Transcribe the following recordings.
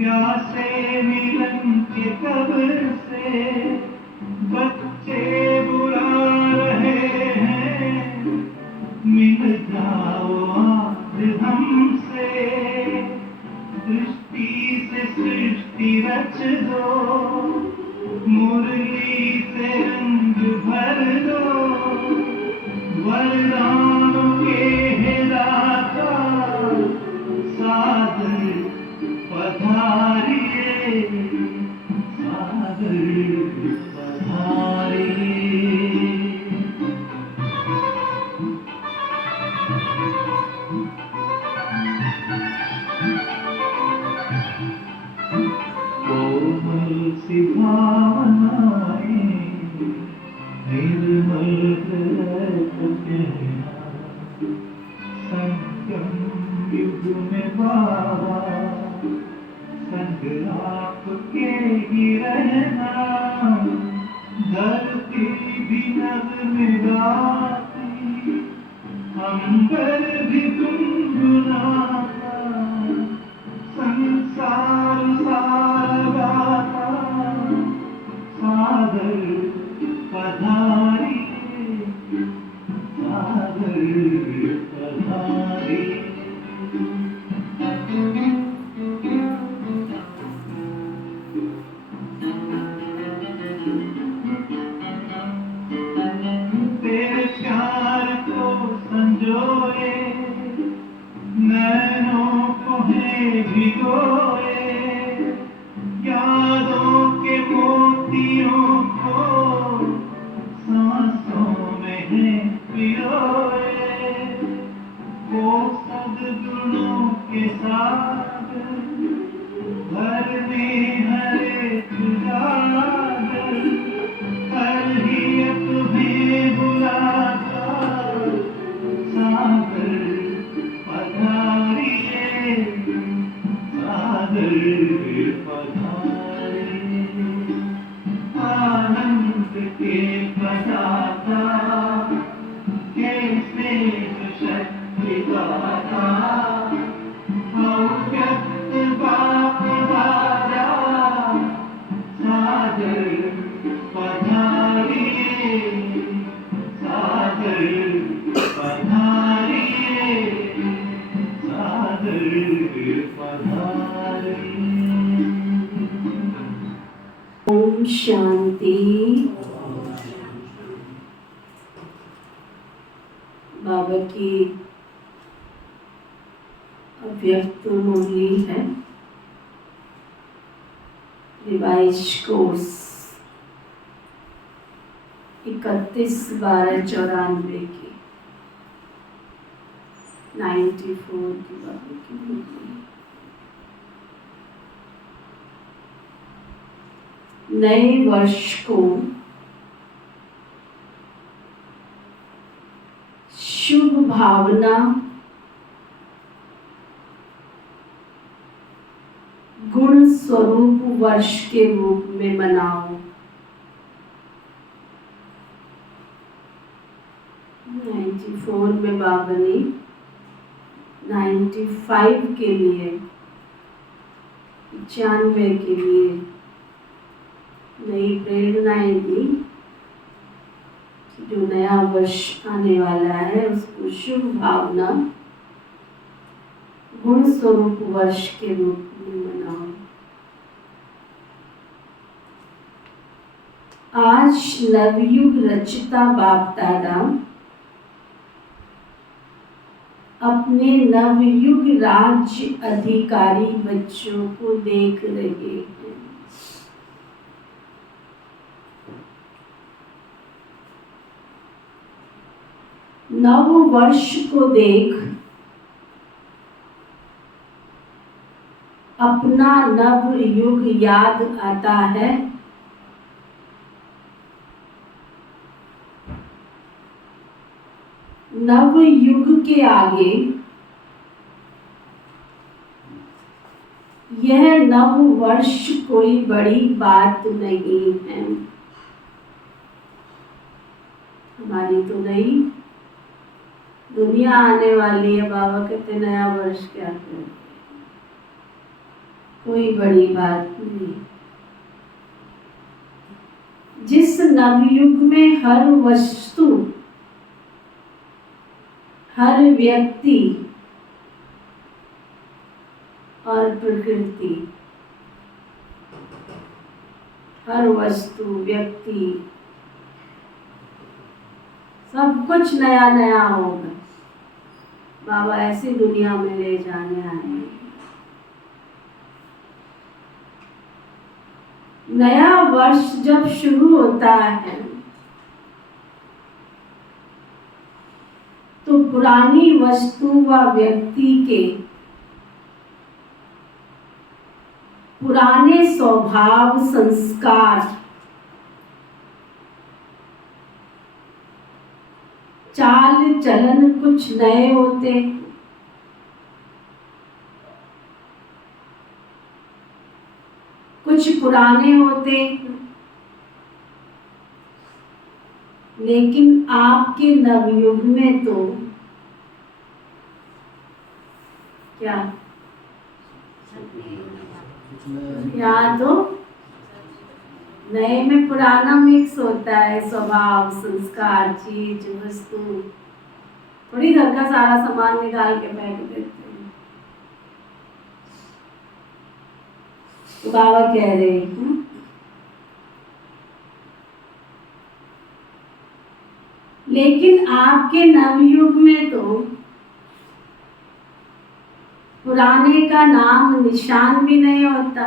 प्यासे मिलन के कब से बच्चे बुला रहे हैं, मिल जाओ आज हमसे, दृष्टि से सृष्टि रच दो, मुरली से रंग भर दो, वरदानों के हे दाता सादर पधारिए, सादर पधारिए। कोमल सी भावनाएं, निर्मल कहना, संगम युग में बाबा संग आपके ही रहना, धरती भी नगनगाती, अंबर भी गुनगुनाता, संसार सारा गाता, सादर पधारिए, सादर पधारिए। तेरे प्यार को संजोए, नैनों को है भिगोए, यादों के मोतियों को सांसों में है पिरोए, वो सद्गुणों के सागर भरने हर एक जागर, कल ही तुम्हें बुलाता, सागर पधारिए, सागर पधारिए। आनंद के प्रदाता, के स्नेह शक्ति दाता, अव्यक्त बाप दादा, सागर पधारिए, सागर पधारिए, सागर पधारिए। ओम शांति। बाबा की अव्यक्त मुरली है, रिवाइज कोर्स 31/12/94 की 94 की बाबा की मुरली। नए वर्ष को शुभ भावना, गुण स्वरूप वर्ष के रूप में मनाओ। 94 में बाबा ने 95 के लिए, 95 के लिए नई प्रेरणाएं दी कि जो नया वर्ष आने वाला है उसको शुभ भावना, गुण स्वरूप वर्ष के रूप में मनाओ। आज नवयुग रचिता बाप दादा अपने नवयुग राज्य अधिकारी बच्चों को देख रहे हैं। नव वर्ष को देख अपना नव युग याद आता है। नव युग के आगे यह नव वर्ष कोई बड़ी बात नहीं है। हमारी तो नई दुनिया आने वाली है। बाबा कहते नया वर्ष क्या है। कोई बड़ी बात नहीं। जिस नवयुग में हर वस्तु, हर व्यक्ति और प्रकृति, हर वस्तु, व्यक्ति, सब कुछ नया नया होगा। बाबा ऐसी दुनिया में ले जाने आए हैं। नया वर्ष जब शुरू होता है तो पुरानी वस्तु व व्यक्ति के पुराने स्वभाव, संस्कार, चाल चलन कुछ नए होते, कुछ पुराने होते। लेकिन आपके नवयुग में तो क्या, यहाँ तो नए में पुराना मिक्स होता है। स्वभाव, संस्कार, चीज, वस्तु, थोड़ी घर का सारा सामान निकाल के बैठ देते हैं। तो बाबा कह रहे हैं लेकिन आपके नवयुग में तो पुराने का नाम निशान भी नहीं होता।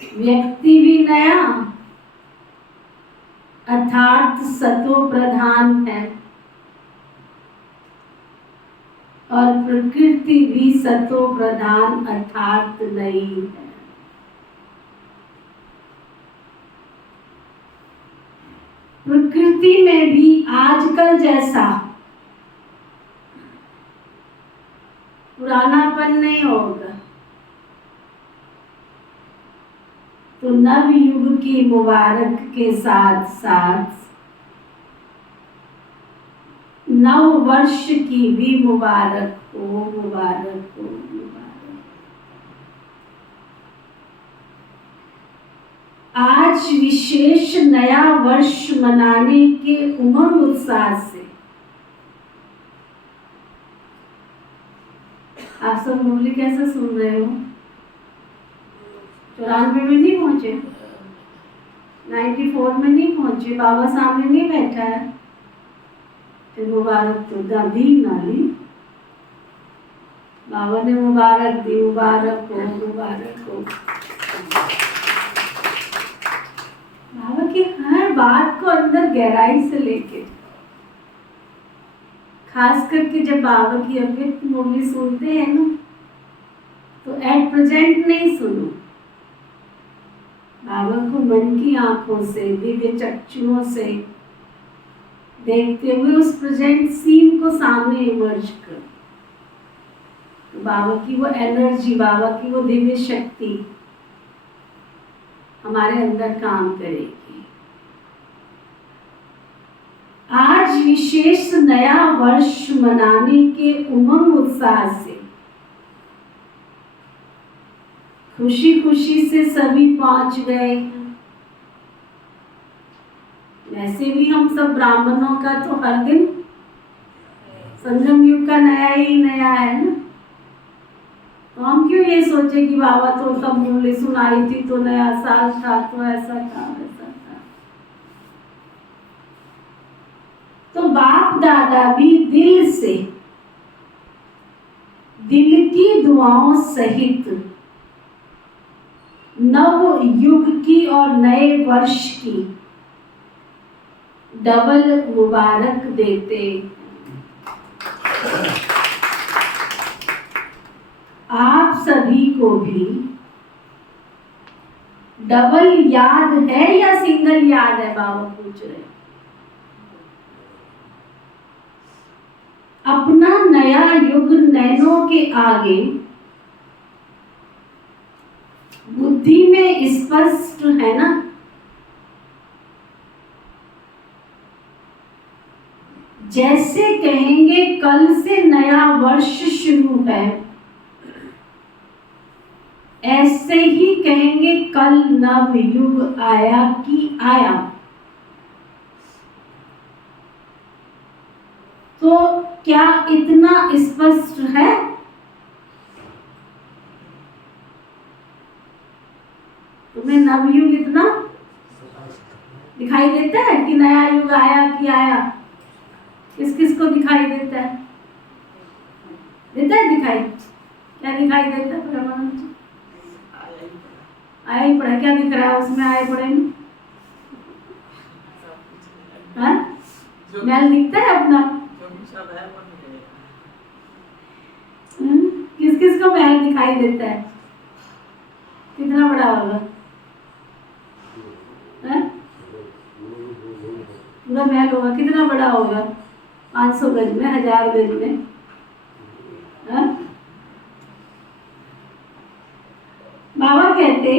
व्यक्ति भी नया अर्थात सतो प्रधान है और प्रकृति भी सतो प्रधान अर्थात नई है। प्रकृति में भी आजकल जैसा पुरानापन नहीं होगा। तो नव युग की मुबारक के साथ साथ नव वर्ष की भी मुबारक हो, मुबारक हो, मुबारक। आज विशेष नया वर्ष मनाने के उमंग उत्साह से आप सब मुरली कैसे सुन रहे हो? 94 में नहीं पहुंचे, 94 में नहीं पहुंचे, बाबा सामने नहीं बैठा है। फिर मुबारक तो दी ना ली, बाबा ने मुबारक दी। मुबारक हो, मुबारक हो। बाबा की हर बात को अंदर गहराई से लेके, खास करके जब बाबा की अव्यक्त मुरली सुनते हैं ना, तो एट प्रेजेंट नहीं सुनो। बाबा को मन की आंखों से, दिव्य चक्षुओं से देखते हुए उस प्रेजेंट सीन को सामने इमर्ज कर, तो बाबा की वो एनर्जी, बाबा की वो दिव्य शक्ति हमारे अंदर काम करेगी। आज विशेष नया वर्ष मनाने के उमंग उत्साह से खुशी खुशी से सभी पहुंच गए। वैसे भी हम सब ब्राह्मणों का तो हर दिन संगम युग का नया ही नया है ना, तो हम क्यों ये सोचे कि बाबा तो सब मुरली सुनाई थी तो नया साल था तो ऐसा था वैसा था। तो बाप दादा भी दिल से, दिल की दुआओं सहित नव युग की और नए वर्ष की डबल मुबारक देते। आप सभी को भी डबल याद है या सिंगल याद है? बाबा पूछ रहे। अपना नया युग नैनों के आगे बुद्धि में स्पष्ट है ना। जैसे कहेंगे कल से नया वर्ष शुरू है, ऐसे ही कहेंगे कल नव युग आया कि आया। तो क्या इतना स्पष्ट है? तुम्हें नवयुग इतना दिखाई देता है कि नया युग आया कि आया? किस किस को दिखाई देता है? देता है दिखाई? क्या दिखाई देता है? परमानंद जी आया ही पड़ा, क्या दिख रहा है उसमें आए पड़े में? हाँ? मैल दिखता है अपना? किस किस को महल दिखाई देता है? कितना बड़ा होगा? पूरा महल होगा, कितना बड़ा होगा? 500 गज में, 1000 गज में? बाबा कहते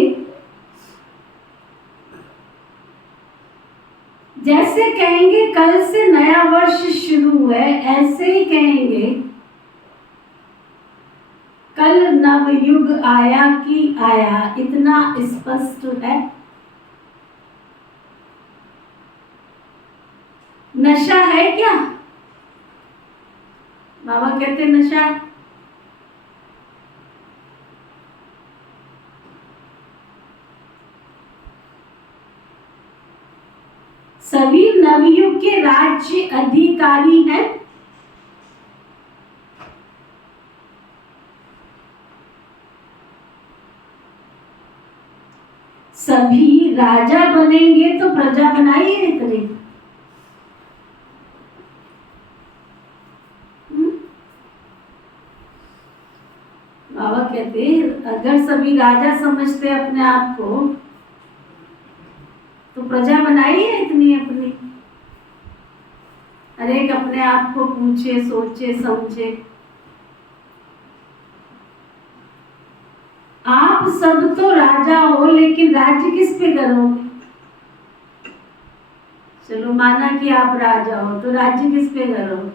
जैसे कहेंगे कल से नया वर्ष शुरू है, ऐसे ही कहेंगे कल नव युग आया कि आया। इतना स्पष्ट है। नशा है क्या? बाबा कहते नशा है। सभी नवयुग के राज्य अधिकारी हैं। सभी राजा बनेंगे तो प्रजा बनाई है इतनी। बाबा कहते अगर सभी राजा समझते अपने आप को तो प्रजा बनाई है इतनी अपनी। हर एक अपने आप को पूछे, सोचे, समझे। आप सब तो राजा हो, लेकिन राज्य किस पे करोगे? चलो माना कि आप राजा हो, तो राज्य किस पे करोगे?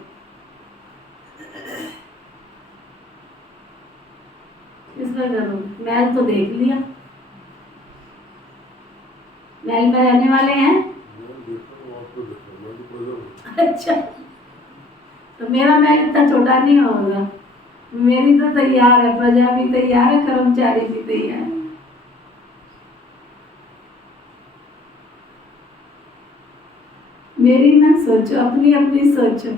किस पे करोगे? महल तो देख लिया, महल में रहने वाले हैं। अच्छा, तो मेरा महल इतना छोटा नहीं होगा। मेरी तो तैयार है, प्रजा भी तैयार है, कर्मचारी भी तैयार है। मेरी ना सोचो, अपनी अपनी सोचो,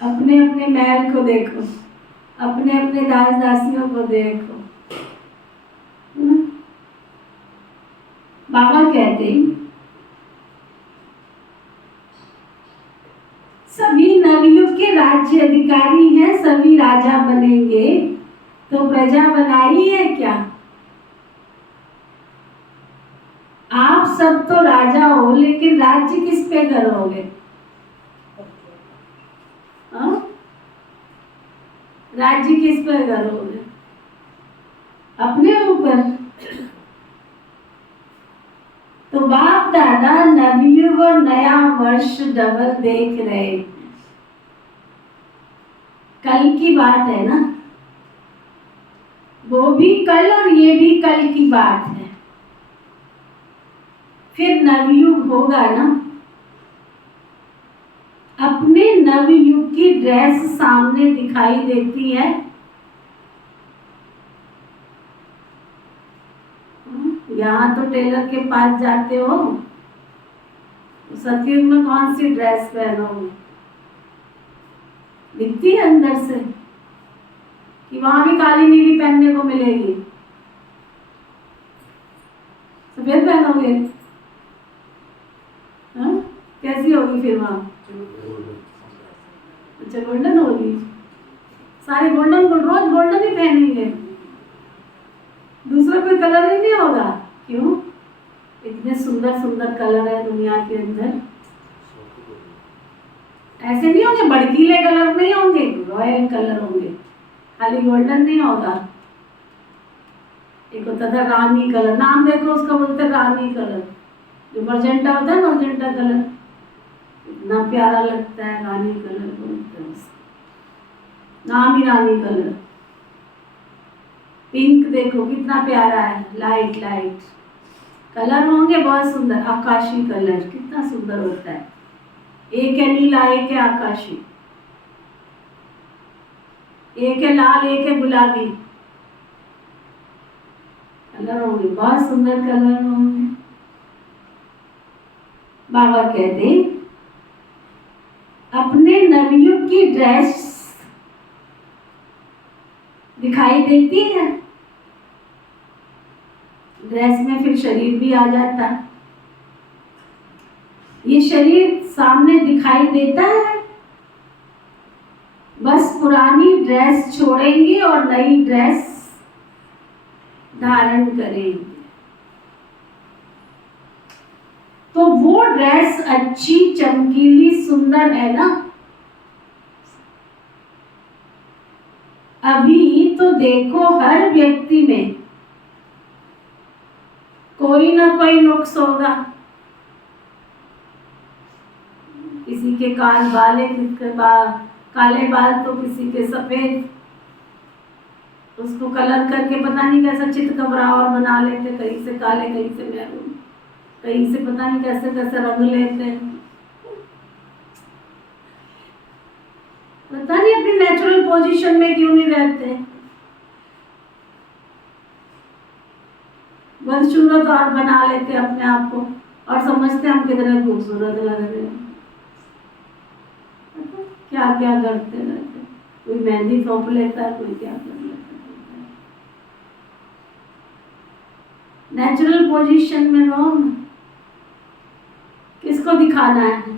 अपने अपने महल को देखो, अपने अपने दास दासियों को देखो। बाबा कहते सभी नवयुग के राज्य अधिकारी हैं, सभी राजा बनेंगे तो प्रजा बनाई है क्या? आप सब तो राजा हो, लेकिन राज्य किस पे करोगे? राज्य किस पे करोगे? अपने ऊपर। तो बाप दादा नवयुग और नया वर्ष डबल देख रहे। कल की बात है ना, वो भी कल और ये भी कल की बात है। फिर नवयुग होगा ना। अपने नवयुग की ड्रेस सामने दिखाई देती है। यहाँ तो टेलर के पास जाते हो, सतयुग में कौन सी ड्रेस पहनोगे? दिखती है अंदर से कि वहां भी काली नीली पहनने को मिलेगी? सफेद पहनोगे? कैसी होगी फिर वहां? अच्छा, गोल्डन होगी। सारे गोल्डन, रोज गोल्डन ही पहनेंगे, दूसरा कोई कलर ही नहीं होगा। क्यों? इतने सुंदर सुंदर कलर है दुनिया के अंदर। ऐसे नहीं होंगे, भड़कीले कलर नहीं होंगे, रॉयल कलर होंगे, खाली गोल्डन नहीं होगा। एक होता था रानी कलर, नाम देखो उसका, बोलते रानी कलर। जो मर्जेंटा होता है, मर्जेंटा कलर इतना प्यारा लगता है, रानी कलर बोलते हैं उसको, नाम ही रानी कलर। पिंक देखो कितना प्यारा है, लाइट लाइट कलर होंगे बहुत सुंदर। आकाशी कलर कितना सुंदर होता है, एक है नीला, एक है आकाशी, एक है लाल, एक है गुलाबी। कलर होंगे बहुत सुंदर, कलर होंगे। बाबा कहते अपने नवयुग की ड्रेस दिखाई देती है, ड्रेस में फिर शरीर भी आ जाता। ये शरीर सामने दिखाई देता है, बस पुरानी ड्रेस छोड़ेंगे और नई ड्रेस धारण करेंगे। तो वो ड्रेस अच्छी, चमकीली, सुंदर है ना। अभी तो देखो हर व्यक्ति में कोई ना कोई नुक्स होगा। किसी के कान बाले, काले बाल तो किसी के सफेद, उसको कलर करके पता नहीं कैसा चितकबरावर बना लेते, कहीं से काले, कहीं से मैरून, कहीं से पता नहीं कैसे कैसे रंग लेते हैं। पता नहीं अपनी नेचुरल पोजीशन में क्यों नहीं रहते। बदसूरत और बना लेते अपने आप को और समझते हम कितने खूबसूरत लग रहे हैं। क्या क्या करते रहते, कोई मेहंदी थोप लेता है, कोई क्या कर लेता है। नेचुरल पोजीशन में रहो ना, किसको दिखाना है।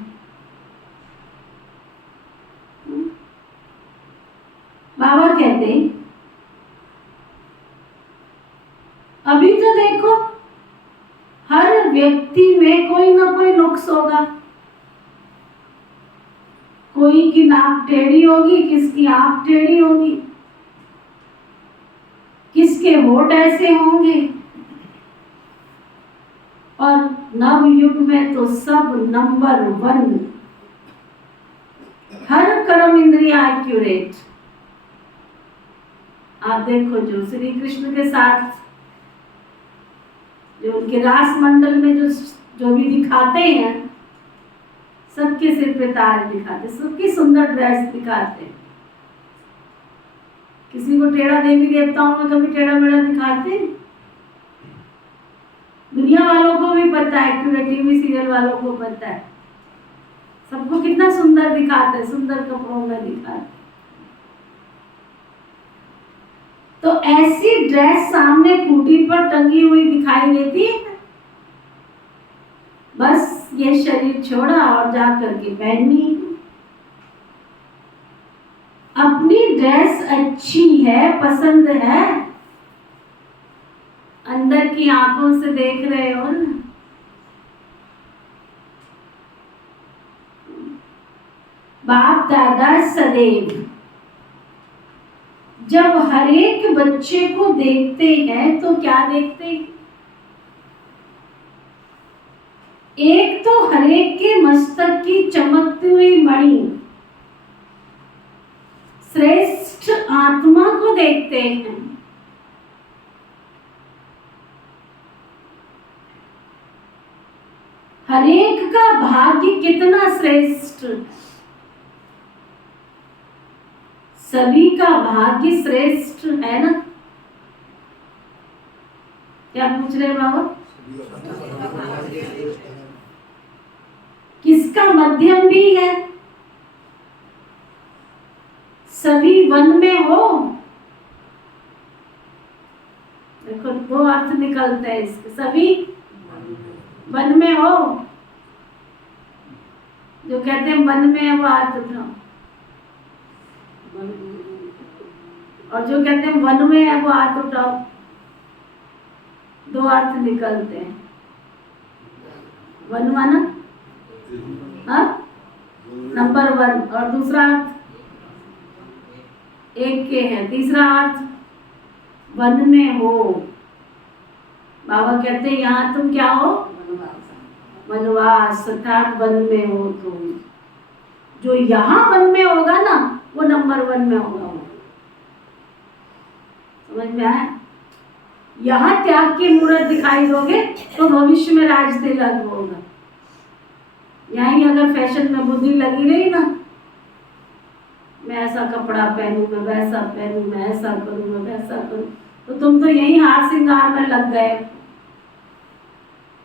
बाबा कहते अभी तो देखो हर व्यक्ति में कोई ना कोई नुक्स होगा। कोई की नाक टेढ़ी होगी, किसकी आंख टेढ़ी होगी, किसके होठ ऐसे होंगे। और नव युग में तो सब नंबर 1, हर कर्म इंद्रिया एक्यूरेट। आप देखो जो श्री कृष्ण के साथ जो उनके रास मंडल में जो भी दिखाते हैं, सबके सिर पे ताज दिखाते, सबकी सुंदर ड्रेस दिखाते। किसी को टेढ़ा देवी देवताओं में कभी टेढ़ा मेढ़ा दिखाते। दुनिया वालों को भी पता है, क्योंकि टीवी सीरियल वालों को पता है, सबको कितना सुंदर दिखाते, सुंदर कपड़ों में दिखाते। तो ऐसी ड्रेस सामने खूंटी पर टंगी हुई दिखाई देती है। बस ये शरीर छोड़ा और जा करके पहननी। अपनी ड्रेस अच्छी है, पसंद है, अंदर की आंखों से देख रहे हो ना। बाप दादा सदैव जब हर एक बच्चे को देखते हैं तो क्या देखते हैं? एक तो हर एक के मस्तक की चमकती हुई मणि, श्रेष्ठ आत्मा को देखते हैं। हर एक का भाग्य कितना श्रेष्ठ, सभी का भाग्य श्रेष्ठ है ना। क्या पूछ रहे हैं बाबा? किसका मध्यम भी है, सभी वन में हो। देखो 2 अर्थ निकलते हैं इसके, सभी वन में हो। जो कहते हैं वन में है वो हाथ उठाओ, और जो कहते हैं वन में है वो हाथ उठाओ। 2 अर्थ निकलते हैं। वन माना नंबर 1, और दूसरा अर्थ एक के है। तीसरा अर्थ वन में हो। बाबा कहते हैं यहाँ तुम क्या हो? वनवास अर्थात वन में हो तो जो यहाँ वन में होगा ना वो नंबर 1 में होगा वो। समझ में आया? यहाँ त्याग की मूर्त दिखाई दोगे तो भविष्य में राज तिलक होगा। यहीं अगर फैशन में बुद्धि लगी रही ना, मैं ऐसा कपड़ा पहनूं, मैं वैसा पहनूं, मैं ऐसा करूं, मैं वैसा करूं, तो तुम तो यही हार श्रृंगार में लग गए।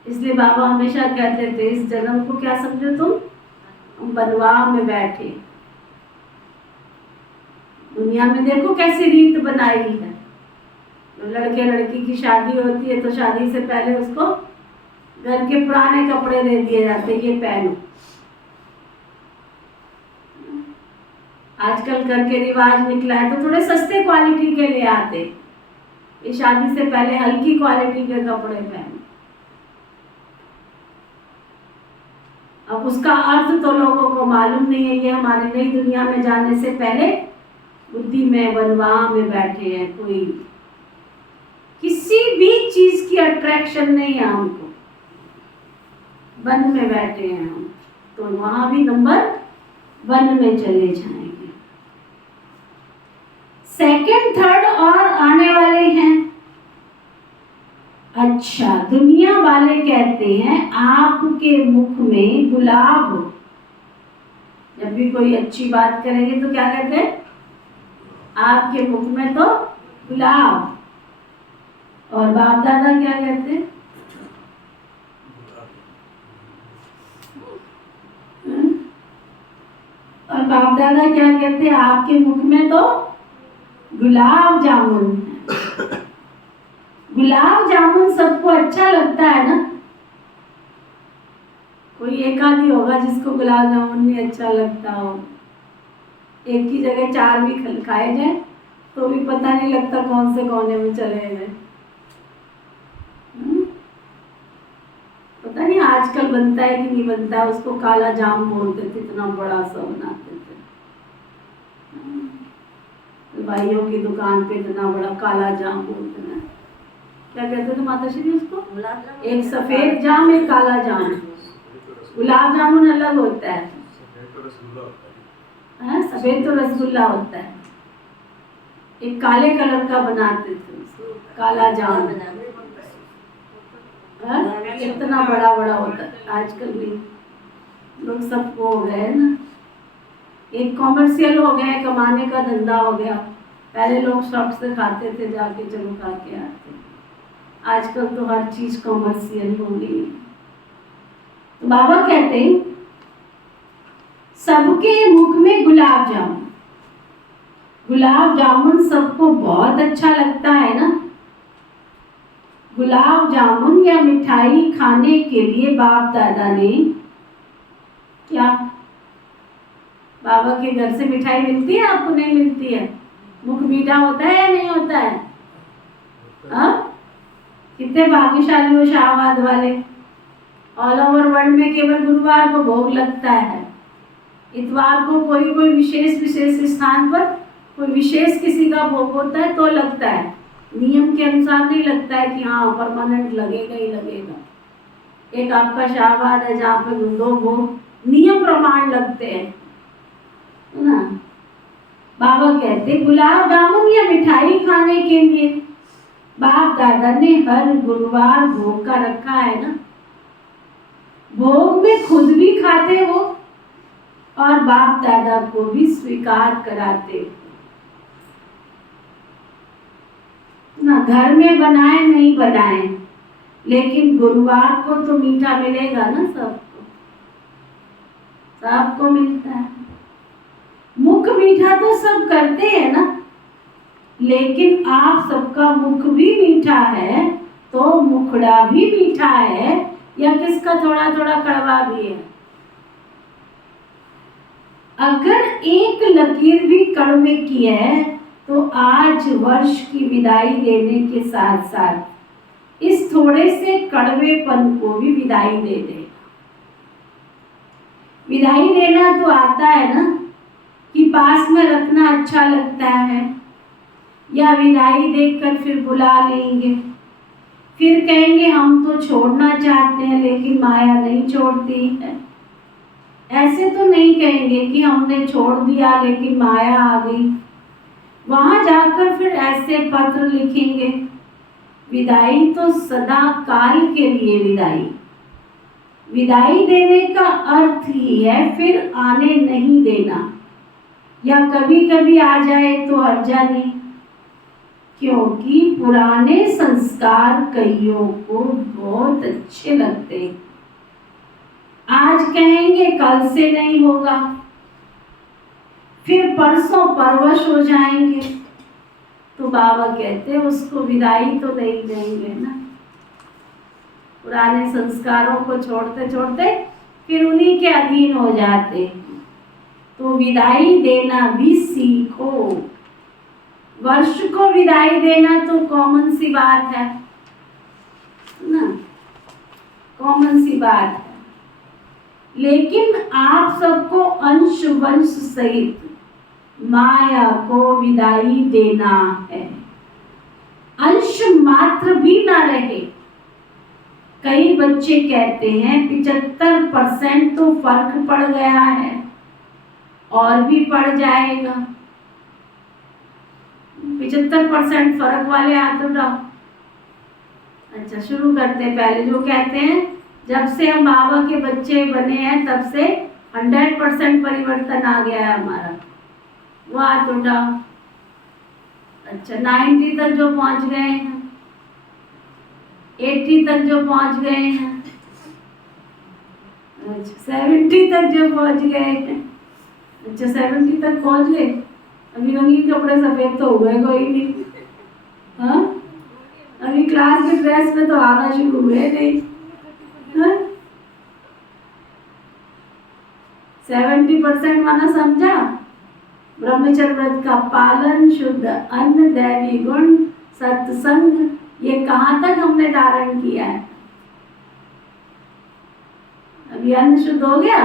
इसलिए बाबा हमेशा कहते थे इस जन्म को क्या समझो तुम, हम बनवाह में बैठे। दुनिया में देखो कैसी रीत बनाई है। तो लड़के लड़की की शादी होती है तो शादी से पहले उसको घर के पुराने कपड़े दे दिए जाते, ये पहनो। आजकल घर के रिवाज निकला है तो थोड़े सस्ते क्वालिटी के ले आते, ये शादी से पहले हल्की क्वालिटी के कपड़े पहनो। अब उसका अर्थ तो लोगों को मालूम नहीं है। ये हमारी नई दुनिया में जाने से पहले बुद्धि में वनवाह में बैठे हैं। कोई किसी भी चीज की अट्रैक्शन नहीं है हमको, वन में बैठे हैं हम, तो वहां भी नंबर 1 में चले जाएंगे। सेकंड थर्ड और आने वाले हैं। अच्छा, दुनिया वाले कहते हैं आपके मुख में गुलाब। जब भी कोई अच्छी बात करेंगे तो क्या कहते हैं, आपके मुख में तो गुलाब। और बाप दादा क्या कहते हैं, और बाप दादा क्या कहते हैं, आपके मुख में तो गुलाब जामुन है। गुलाब जामुन सबको अच्छा लगता है ना। कोई एक आदमी होगा जिसको गुलाब जामुन नहीं अच्छा लगता हो। एक की जगह 4 भी खाए जाए तो भी पता नहीं लगता कौन से कोने में चले गए। पता नहीं आजकल बनता है कि नहीं बनता है, उसको काला जाम बोलते थे, इतना बड़ा सा बनाते थे। भाइयों की दुकान पे इतना बड़ा काला जाम बोलते हैं, क्या कहते थे माता श्री उसको, एक सफेद जाम एक काला जाम। गुलाब जामुन अलग होता है, सफेद तो रसगुल्ला होता है। एक काले कलर का बनाते थे काला जाम, कितना बड़ा बड़ा होता है। आजकल भी लोग सबको हो गए ना, एक कॉमर्शियल हो गया, कमाने का धंधा हो गया। पहले लोग शौक से खाते थे, जाके चलो खा के आते। आजकल तो हर चीज कॉमर्शियल हो गई। तो बाबा कहते हैं सबके मुख में गुलाब जामुन। गुलाब जामुन सबको बहुत अच्छा लगता है ना। गुलाब जामुन या मिठाई खाने के लिए बाप दादा ने क्या, बाबा के घर से मिठाई मिलती है, आपको नहीं मिलती है? मुख मीठा होता है या नहीं होता है? कितने भाग्यशाली हो शाहबाद वाले। ऑल ओवर वर्ल्ड में केवल गुरुवार को भोग लगता है। इतवार को कोई विशेष स्थान पर कोई विशेष किसी का भोग होता है तो लगता है। नियम के अनुसार नहीं लगता है कि हाँ परमानेंट लगेगा ही लगेगा। एक आपका शाहबाद है जहाँ पे 2 भोग नियम प्रमाण लगते हैं ना। बाबा कहते गुलाब जामुन या मिठाई खाने के लिए बाप दादा ने हर गुरुवार भोग का रखा है ना। भोग में खुद भी खाते हो और बाप दादा को भी स्वीकार कराते हो ना। घर में बनाए नहीं बनाए, लेकिन गुरुवार को तो मीठा मिलेगा ना। सबको मिलता है। मुख मीठा तो सब करते हैं ना, लेकिन आप सबका मुख भी मीठा है तो मुखड़ा भी मीठा है या किसका थोड़ा थोड़ा कड़वा भी है? अगर एक लकीर भी कड़वे की है तो आज वर्ष की विदाई देने के साथ साथ इस थोड़े से कड़वेपन को भी विदाई दे देगा। विदाई देना तो आता है ना कि पास में रखना अच्छा लगता है, या विदाई देखकर फिर बुला लेंगे, फिर कहेंगे हम तो छोड़ना चाहते हैं लेकिन माया नहीं छोड़ती है। ऐसे तो नहीं कहेंगे कि हमने छोड़ दिया लेकिन माया आ गई। वहां जाकर फिर ऐसे पत्र लिखेंगे, विदाई तो सदा काल के लिए विदाई। विदाई देने का अर्थ ही है फिर आने नहीं देना, या कभी कभी आ जाए तो हर्जा नहीं, क्योंकि पुराने संस्कार कईयों को बहुत अच्छे लगते हैं। आज कहेंगे कल से नहीं होगा, फिर परसों परवश हो जाएंगे, तो बाबा कहते हैं उसको विदाई तो नहीं देंगे ना। पुराने संस्कारों को छोड़ते छोड़ते फिर उन्हीं के अधीन हो जाते। तो विदाई देना भी सीखो। वर्ष को विदाई देना तो कॉमन सी बात है ना, कॉमन सी बात है। लेकिन आप सबको अंश वंश सहित माया को विदाई देना है। अंश मात्र भी ना रहे। कई बच्चे कहते हैं 75% तो फर्क पड़ गया है और भी पड़ जाएगा। 75% फर्क वाले हाथ उठाओ। अच्छा, शुरू करते हैं। पहले जो कहते हैं जब से हम बाबा के बच्चे बने हैं तब से 100% परिवर्तन आ गया है हमारा, वो हाथ उठाओ। अच्छा, 90 तक जो पहुंच गए हैं, 80 तक जो पहुंच गए हैं, अच्छा 70 तक जो पहुंच गए हैं। अच्छा 70 तक पहुंच गए। अभी रंगीन कपड़े सफेद तो हुए कोई नहीं, हाँ अभी क्लास के ड्रेस में तो आना शुरू हुए नहीं, हाँ 70% माना समझा। ब्रह्मचर्य व्रत का पालन, शुद्ध अन्न, दैवी गुण, सत्संग, ये कहाँ तक हमने धारण किया है। अभी अन्न शुद्ध हो गया।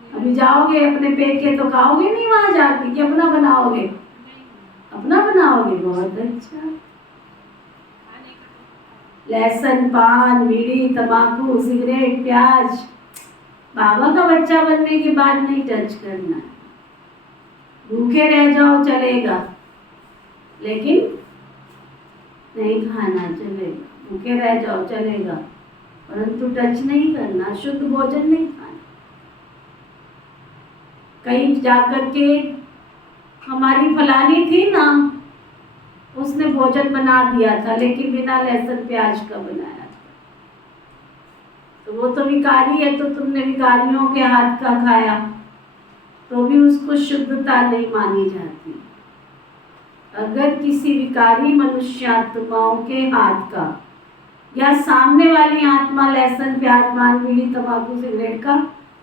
अभी जाओगे अपने पेट के तो खाओगे नहीं वहां जाके, कि अपना बनाओगे? अपना बनाओगे, बहुत अच्छा। लहसुन, पान, बीड़ी, तंबाकू, सिगरेट, प्याज बाबा का बच्चा बनने के बाद नहीं टच करना है। भूखे रह जाओ चलेगा, लेकिन नहीं खाना चलेगा। भूखे रह जाओ चलेगा, परंतु टच नहीं करना, शुद्ध भोजन नहीं खाना। कहीं जाकर के हमारी फलानी थी ना, उसने भोजन बना दिया था लेकिन बिना लहसुन प्याज का बनाया था। तो वो तो विकारी है, तो तुमने विकारियों के हाथ का खाया, तो भी उसको शुद्धता नहीं मानी जाती। अगर किसी विकारी मनुष्यात्माओं के हाथ का या सामने वाली आत्मा लहसुन, प्याज, पान, बीड़ी, तंबाकू, सिगरेट का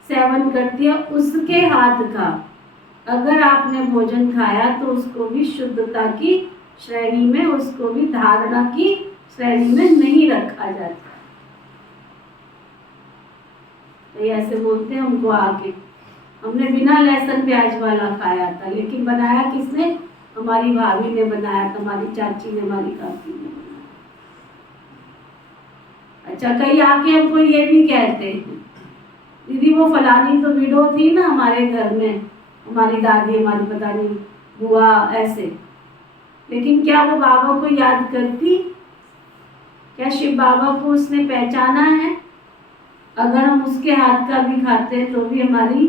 सेवन करती है, उसके हाथ का अगर आपने भोजन खाया तो उसको भी शुद्धता की श्रेणी में, उसको भी धारणा की श्रेणी में नहीं रखा जाता। तो ऐसे बोलते हैं हमको आके, हमने बिना लहसुन प्याज वाला खाया था, लेकिन बनाया किसने? हमारी भाभी ने बनाया था, हमारी चाची ने, हमारी काकी ने बनाया। अच्छा, कई आके हमको ये भी कहते हैं, दीदी वो फलानी तो विडो थी ना हमारे घर में, हमारी दादी, हमारी पता नहीं बुआ, ऐसे, लेकिन क्या वो बाबा को याद करती? क्या शिव बाबा को उसने पहचाना है? अगर हम उसके हाथ का भी खाते हैं तो भी हमारी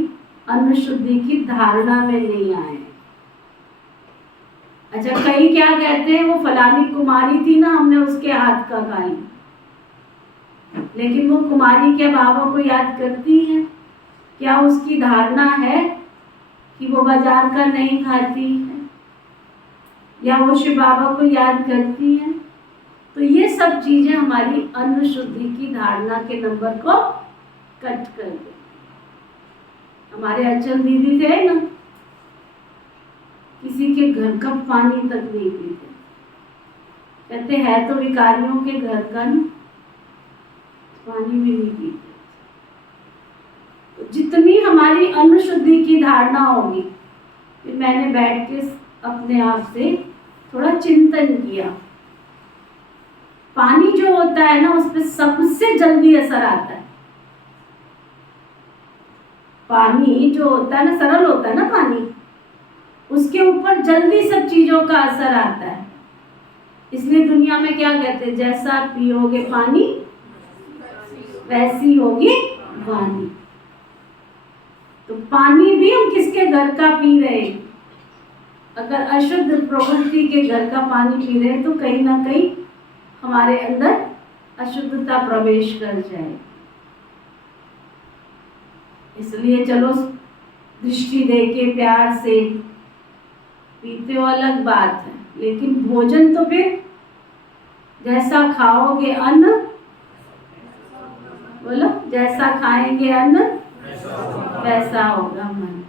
अन्न शुद्धि की धारणा में नहीं आए। अच्छा, कई क्या कहते हैं, वो फलानी कुमारी थी ना, हमने उसके हाथ का खा लिया, लेकिन वो कुमारी क्या बाबा को याद करती है? क्या उसकी धारणा है कि वो बाजार का नहीं खाती है, या वो शिव बाबा को याद करती है? तो ये सब चीजें हमारी अन्न शुद्धि की धारणा के नंबर को कट कर दे। हमारे अचल दीदी थे ना, किसी के घर का पानी तक नहीं पीते, कहते हैं तो विकारियों के घर का ना पानी भी नहीं पीते। तो जितनी हमारी अन्न शुद्धि की धारणा होगी, फिर मैंने बैठ के अपने आप से थोड़ा चिंतन किया पानी जो होता है ना, उस पर सबसे जल्दी असर आता है। पानी जो होता है ना, सरल होता है ना पानी, उसके ऊपर जल्दी सब चीजों का असर आता है। इसलिए दुनिया में क्या कहते हैं, जैसा पियोगे पानी वैसी होगी वाणी। तो पानी भी हम किसके घर का पी रहे हैं? अगर अशुद्ध प्रवृत्ति के घर का पानी पी रहे हैं तो कहीं ना कहीं हमारे अंदर अशुद्धता प्रवेश कर जाए। इसलिए चलो दृष्टि दे के प्यार से पीते हो अलग बात है, लेकिन भोजन तो फिर जैसा खाओगे अन्न, बोलो, जैसा खाएंगे अन्न वैसा होगा मन।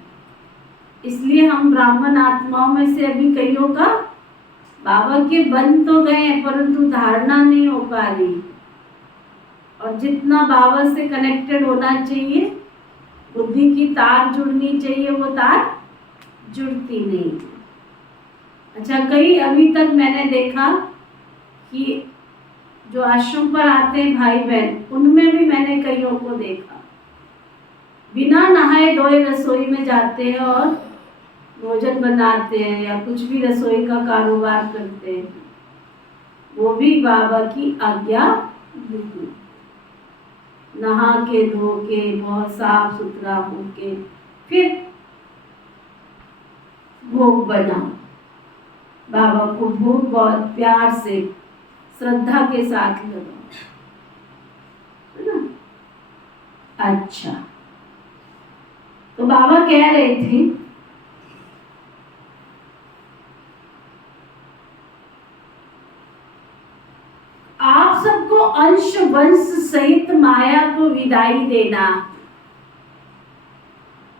इसलिए हम ब्राह्मण आत्माओं में से अभी कईयों का बाबा के बन तो गए परंतु धारणा नहीं हो पा रही, और जितना बाबा से कनेक्टेड होना चाहिए, बुद्धि की तार जुड़नी चाहिए, वो तार जुड़ती नहीं। अच्छा, कई अभी तक मैंने देखा कि जो आश्रम पर आते हैं भाई बहन, उनमें भी मैंने कईयों को देखा बिना नहाए धोए रसोई में जाते हैं और भोजन बनाते हैं या कुछ भी रसोई का कारोबार करते हैं, वो भी बाबा की आज्ञा नहीं। नहा के धो के बहुत साफ सुथरा होके फिर भोग बनाओ। बाबा को भोग बहुत प्यार से श्रद्धा के साथ लगाओ, है ना। अच्छा, तो बाबा कह रहे थे आप सबको अंश वंश सहित माया को विदाई देना,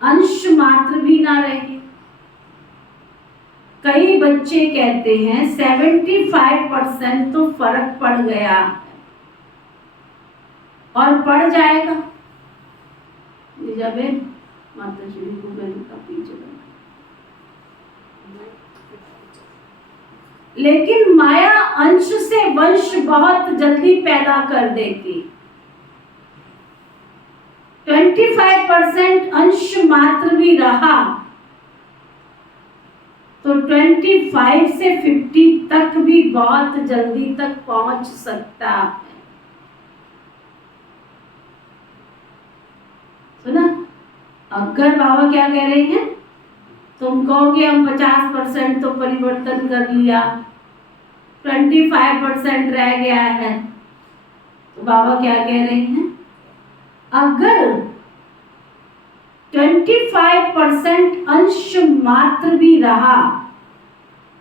अंश मात्र भी ना रहे। कई बच्चे कहते हैं 75% तो फर्क पड़ गया और पड़ जाएगा। जब माता जी को मैंने काफी जगह, लेकिन माया अंश से वंश बहुत जल्दी पैदा कर देती। 25% अंश मात्र भी रहा तो 25 से 50 तक भी बहुत जल्दी तक पहुंच सकता है। सुना? अगर बाबा क्या कह रहे हैं, तुम कहोगे हम 50% तो परिवर्तन कर लिया, 25% रह गया है, तो बाबा क्या कह रहे हैं, अगर 25% अंश मात्र भी रहा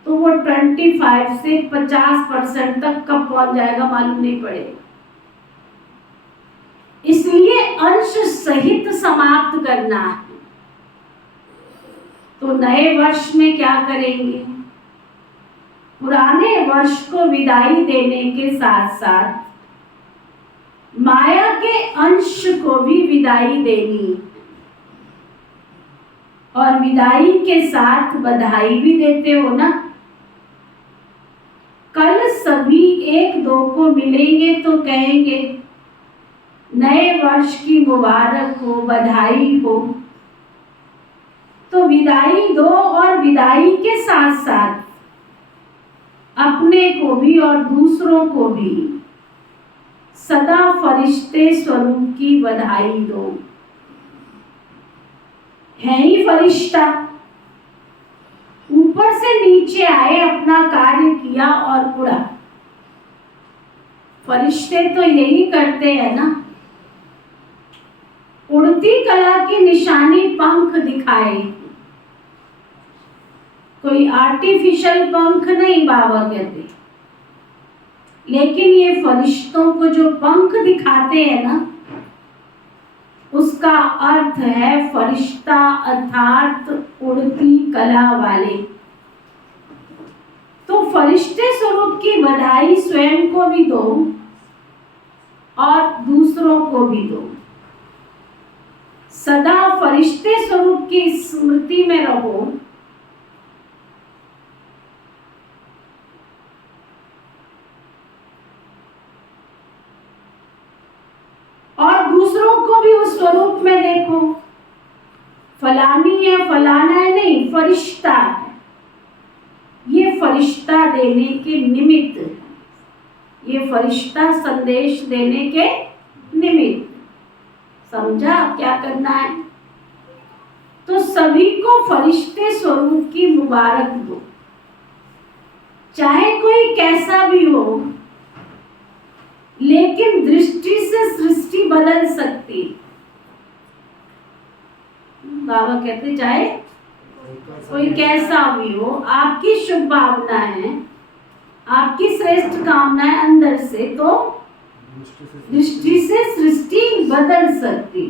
तो वो 25 से 50% तक कब पहुंच जाएगा मालूम नहीं पड़ेगा। इसलिए अंश सहित समाप्त करना है। तो नए वर्ष में क्या करेंगे, पुराने वर्ष को विदाई देने के साथ साथ माया के अंश को भी विदाई देनी, और विदाई के साथ बधाई भी देते हो ना। कल सभी एक दो को मिलेंगे तो कहेंगे नए वर्ष की मुबारक हो, बधाई हो। तो विदाई दो और विदाई के साथ साथ अपने को भी और दूसरों को भी सदा फरिश्ते स्वरूप की बधाई दो। है ही फरिश्ता, ऊपर से नीचे आए, अपना कार्य किया और उड़ा। फरिश्ते तो यही करते हैं ना, उड़ती कला की निशानी पंख दिखाए, कोई आर्टिफिशियल पंख नहीं बाबा कहते। लेकिन ये फरिश्तों को जो पंख दिखाते हैं ना, उसका अर्थ है फरिश्ता अर्थात उड़ती कला वाले। तो फरिश्ते स्वरूप की बधाई स्वयं को भी दो और दूसरों को भी दो। सदा फरिश्ते स्वरूप की स्मृति में रहो। स्वरूप में देखो, फलानी है फलाना है नहीं, फरिश्ता है। ये फरिश्ता देने के निमित्त है, ये फरिश्ता संदेश देने के निमित्त। समझा क्या करना है? तो सभी को फरिश्ते स्वरूप की मुबारक दो, चाहे कोई कैसा भी हो, लेकिन दृष्टि से सृष्टि बदल सकती। बाबा कहते चाहे कोई कैसा भी हो, आपकी शुभ भावना है, आपकी श्रेष्ठ कामना है अंदर से, तो दृष्टि से सृष्टि बदल सकती।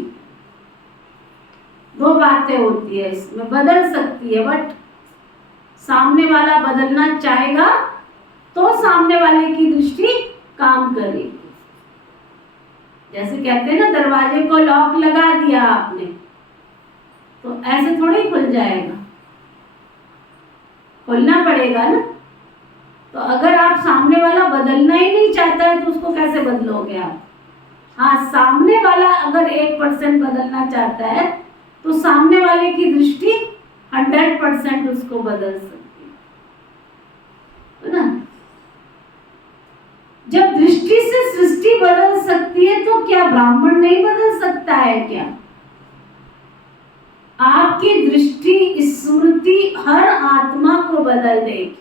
दो बातें होती है इसमें, बदल सकती है, बट सामने वाला बदलना चाहेगा तो सामने वाले की दृष्टि काम करेगी। जैसे कहते हैं ना, दरवाजे को लॉक लगा दिया आपने तो ऐसे थोड़ी खुल जाएगा, खोलना पड़ेगा ना। तो अगर आप सामने वाला बदलना ही नहीं चाहता है तो उसको कैसे बदलोगे आप? हाँ, सामने वाला अगर 1% बदलना चाहता है तो सामने वाले की दृष्टि 100% उसको बदल सकती है ना। जब दृष्टि से सृष्टि बदल सकती है तो क्या ब्राह्मण नहीं बदल सकता है क्या? आपकी दृष्टि स्मृति हर आत्मा को बदल देगी।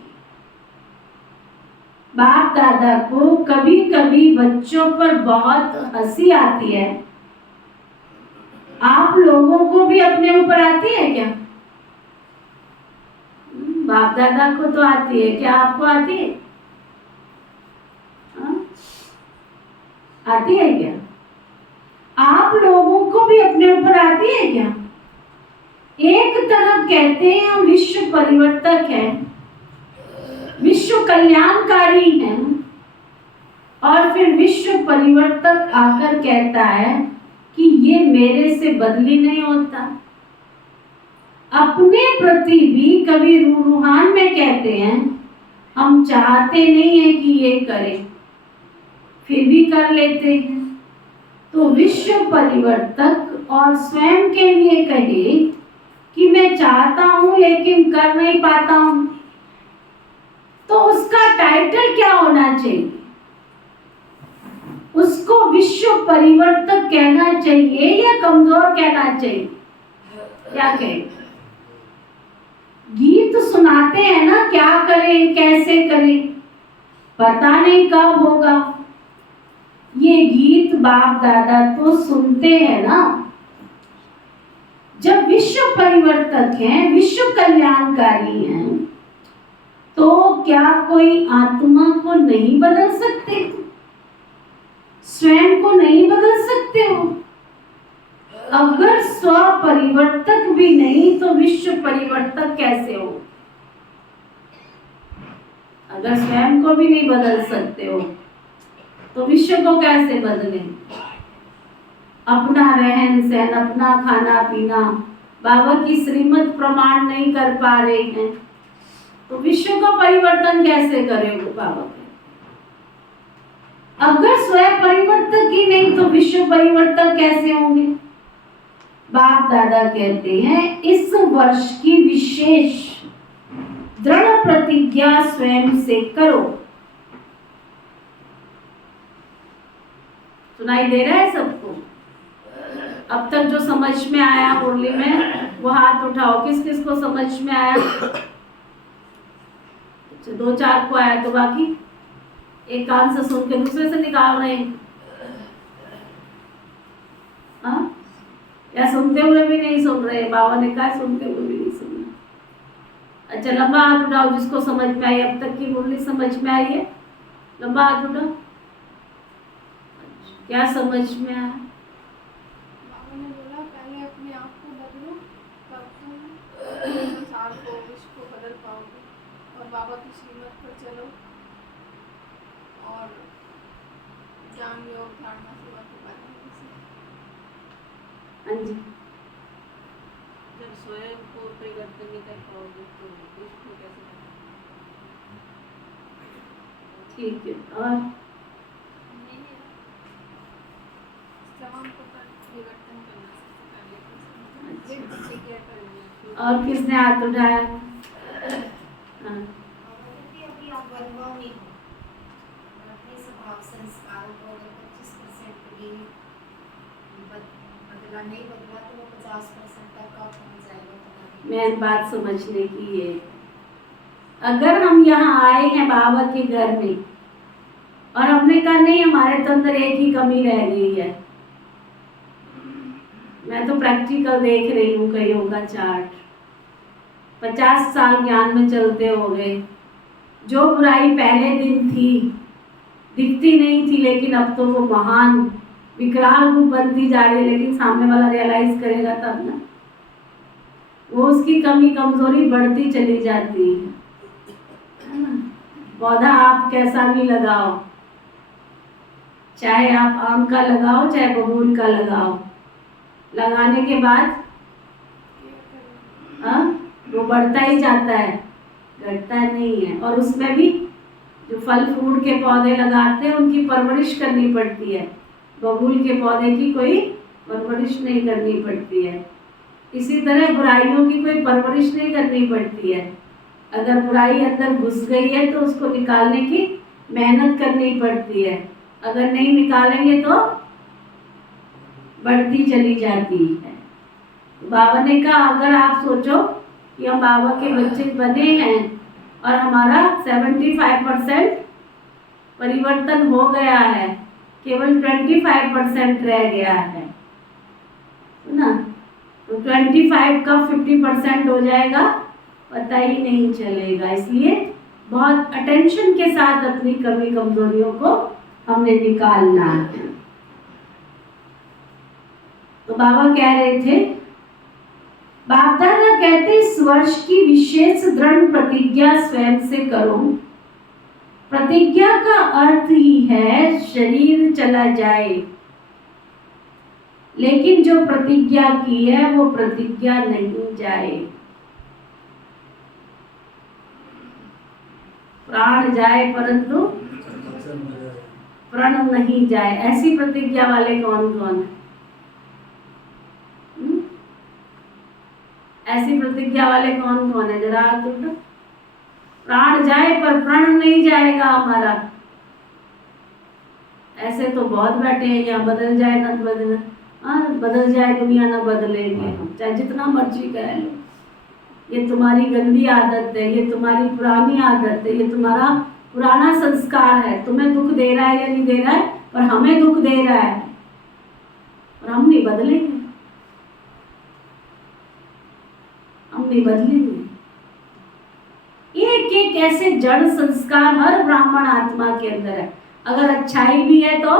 बाप दादा को कभी कभी बच्चों पर बहुत हंसी आती है, आप लोगों को भी अपने ऊपर आती है क्या? बाप दादा को तो आती है, क्या आपको आती है? आती है क्या? आप लोगों को भी अपने ऊपर आती है क्या? एक तरफ कहते हैं हम विश्व परिवर्तक हैं, विश्व कल्याणकारी हैं, और फिर विश्व परिवर्तक आकर कहता है कि ये मेरे से बदली नहीं होता। अपने प्रति भी कभी रूहान में कहते हैं हम चाहते नहीं है कि ये करें, फिर भी कर लेते हैं। तो विश्व परिवर्तक और स्वयं के लिए कहे कि मैं चाहता हूं लेकिन कर नहीं पाता हूं, तो उसका टाइटल क्या होना चाहिए? उसको विश्व परिवर्तक कहना चाहिए या कमजोर कहना चाहिए? क्या कहें? गीत सुनाते हैं ना, क्या करें कैसे करें पता नहीं कब होगा। ये गीत बाप दादा तो सुनते हैं ना। जब विश्व परिवर्तक हैं, विश्व कल्याणकारी हैं, तो क्या कोई आत्मा को नहीं बदल सकते? स्वयं को नहीं बदल सकते हो? अगर स्व परिवर्तक भी नहीं तो विश्व परिवर्तक कैसे हो? अगर स्वयं को भी नहीं बदल सकते हो तो विश्व को कैसे बदले? अपना रहन सहन, अपना खाना पीना, बाबा की श्रीमत प्रमाण नहीं कर पा रहे हैं तो विश्व का परिवर्तन कैसे करेंगे? बाबा के अगर स्वयं परिवर्तक ही नहीं तो विश्व परिवर्तक कैसे होंगे? बाप दादा कहते हैं इस वर्ष की विशेष दृढ़ प्रतिज्ञा स्वयं से करो। सुनाई दे रहा है सबको? अब तक जो समझ में आया मुरली में वो हाथ उठाओ, किस किस को समझ में आया? अच्छा, 2-4 को आया, तो बाकी एक कान से सुन के दूसरे से निकाल रहे हैं, हाँ? या सुनते हुए भी नहीं सुन रहे? बाबा ने कहा सुनते हुए भी नहीं सुनना। अच्छा, लंबा हाथ उठाओ जिसको समझ में आई, अब तक की मुरली समझ में आई है, लंबा हाथ उठाओ। क्या समझ में आया? बाबा ने बोला पहले अपने आप को बदलो, तब तुम संसार को, विश्व को बदल पाओगे, और बाबा की श्रीमत पर चलो और ज्ञान योग धारणा सेवा के बारे में। हाँ जी, जब स्वयं को परिवर्तन नहीं कर पाओगे तो विश्व को कैसे करोगे? ठीक है। और स्वयं को परिवर्तन करना और किसने हाथ उठाया? हाँ। अभी आप बदलाव नहीं हो, अपने स्वभाव संस्कारों को अगर 25% भी बदला नहीं बदला तो वो 50% तक का पहुंच जाएगा तुम्हारी। मेन बात समझने की है, अगर हम यहाँ आए हैं बाबा के घर में और हमने कहा नहीं हमारे तो अंदर एक ही कमी रह गई है, मैं तो प्रैक्टिकल देख रही हूँ कईयों का चार्ट, 50 साल ज्ञान में चलते हो गए, जो बुराई पहले दिन थी दिखती नहीं थी लेकिन अब तो वो महान विकराल रूप बनती जा रही है, लेकिन सामने वाला रियलाइज करेगा तब ना, वो उसकी कमी कमजोरी बढ़ती चली जाती है। पौधा आप कैसा भी लगाओ, चाहे आप आम का लगाओ चाहे बबूल का लगाओ, लगाने के बाद वो बढ़ता ही जाता है, घटता नहीं है। और उसमें भी जो फल फ्रूट के पौधे लगाते हैं उनकी परवरिश करनी पड़ती है, बबूल के पौधे की कोई परवरिश नहीं करनी पड़ती है। इसी तरह बुराइयों की कोई परवरिश नहीं करनी पड़ती है, अगर बुराई अंदर घुस गई है तो उसको निकालने की मेहनत करनी पड़ती है, अगर नहीं निकालेंगे तो बढ़ती चली जाती है। बाबा ने कहा अगर आप सोचो कि हम बाबा के बच्चे बने हैं और हमारा 75% परिवर्तन हो गया है, केवल 25% रह गया है ना, तो 25 का 50% हो जाएगा पता ही नहीं चलेगा। इसलिए बहुत अटेंशन के साथ अपनी कमी कमजोरियों को हमने निकालना है। तो बाबा कह रहे थे, बाप दादा कहते इस वर्ष की विशेष दृढ़ प्रतिज्ञा स्वयं से करो। प्रतिज्ञा का अर्थ ही है शरीर चला जाए, लेकिन जो प्रतिज्ञा की है वो प्रतिज्ञा नहीं जाए। प्राण जाए परंतु प्रण नहीं जाए, ऐसी प्रतिज्ञा वाले कौन कौन है? ऐसी प्रतिज्ञा वाले कौन कौन है? जरा हाथ उठाओ। प्राण जाए पर प्रण नहीं जाएगा हमारा। ऐसे तो बहुत बैठे हैं यहाँ, बदल जाए ना बदले, बदल जाए दुनिया ना बदलेंगे हम, चाहे जितना मर्जी कह लो। ये तुम्हारी गंदी आदत है, ये तुम्हारी पुरानी आदत है, ये तुम्हारा पुराना संस्कार है, तुम्हें दुख दे रहा है या नहीं दे रहा है, पर हमें दुख दे रहा है और हम नहीं बदलेंगे, हम नहीं बदलेंगे। एक एक ऐसे जड़ संस्कार हर ब्राह्मण आत्मा के अंदर है। अगर अच्छाई भी है तो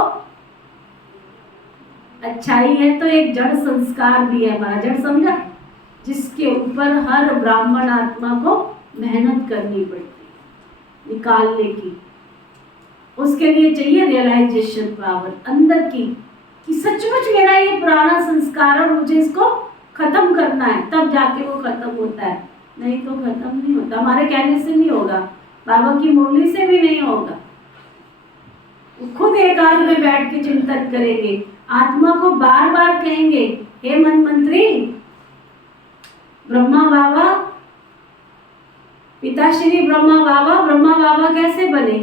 अच्छाई है तो एक जड़ संस्कार भी है हमारा, जड़ समझा, जिसके ऊपर हर ब्राह्मण आत्मा को मेहनत करनी पड़ती है निकालने की। उसके लिए चाहिए रियलाइजेशन पावर अंदर की, कि सचमुच मेरा ये पुराना संस्कार और मुझे इसको खत्म करना है, तब जाके वो खत्म होता है, नहीं तो खत्म नहीं होता। हमारे कहने से नहीं होगा, बाबा की मुरली से भी नहीं होगा। खुद एकांत में बैठ के चिंतन करेंगे, आत्मा को बार बार कहेंगे, हे मन मंत्री ब्रह्मा बाबा, पिताश्री ब्रह्मा बाबा कैसे बने,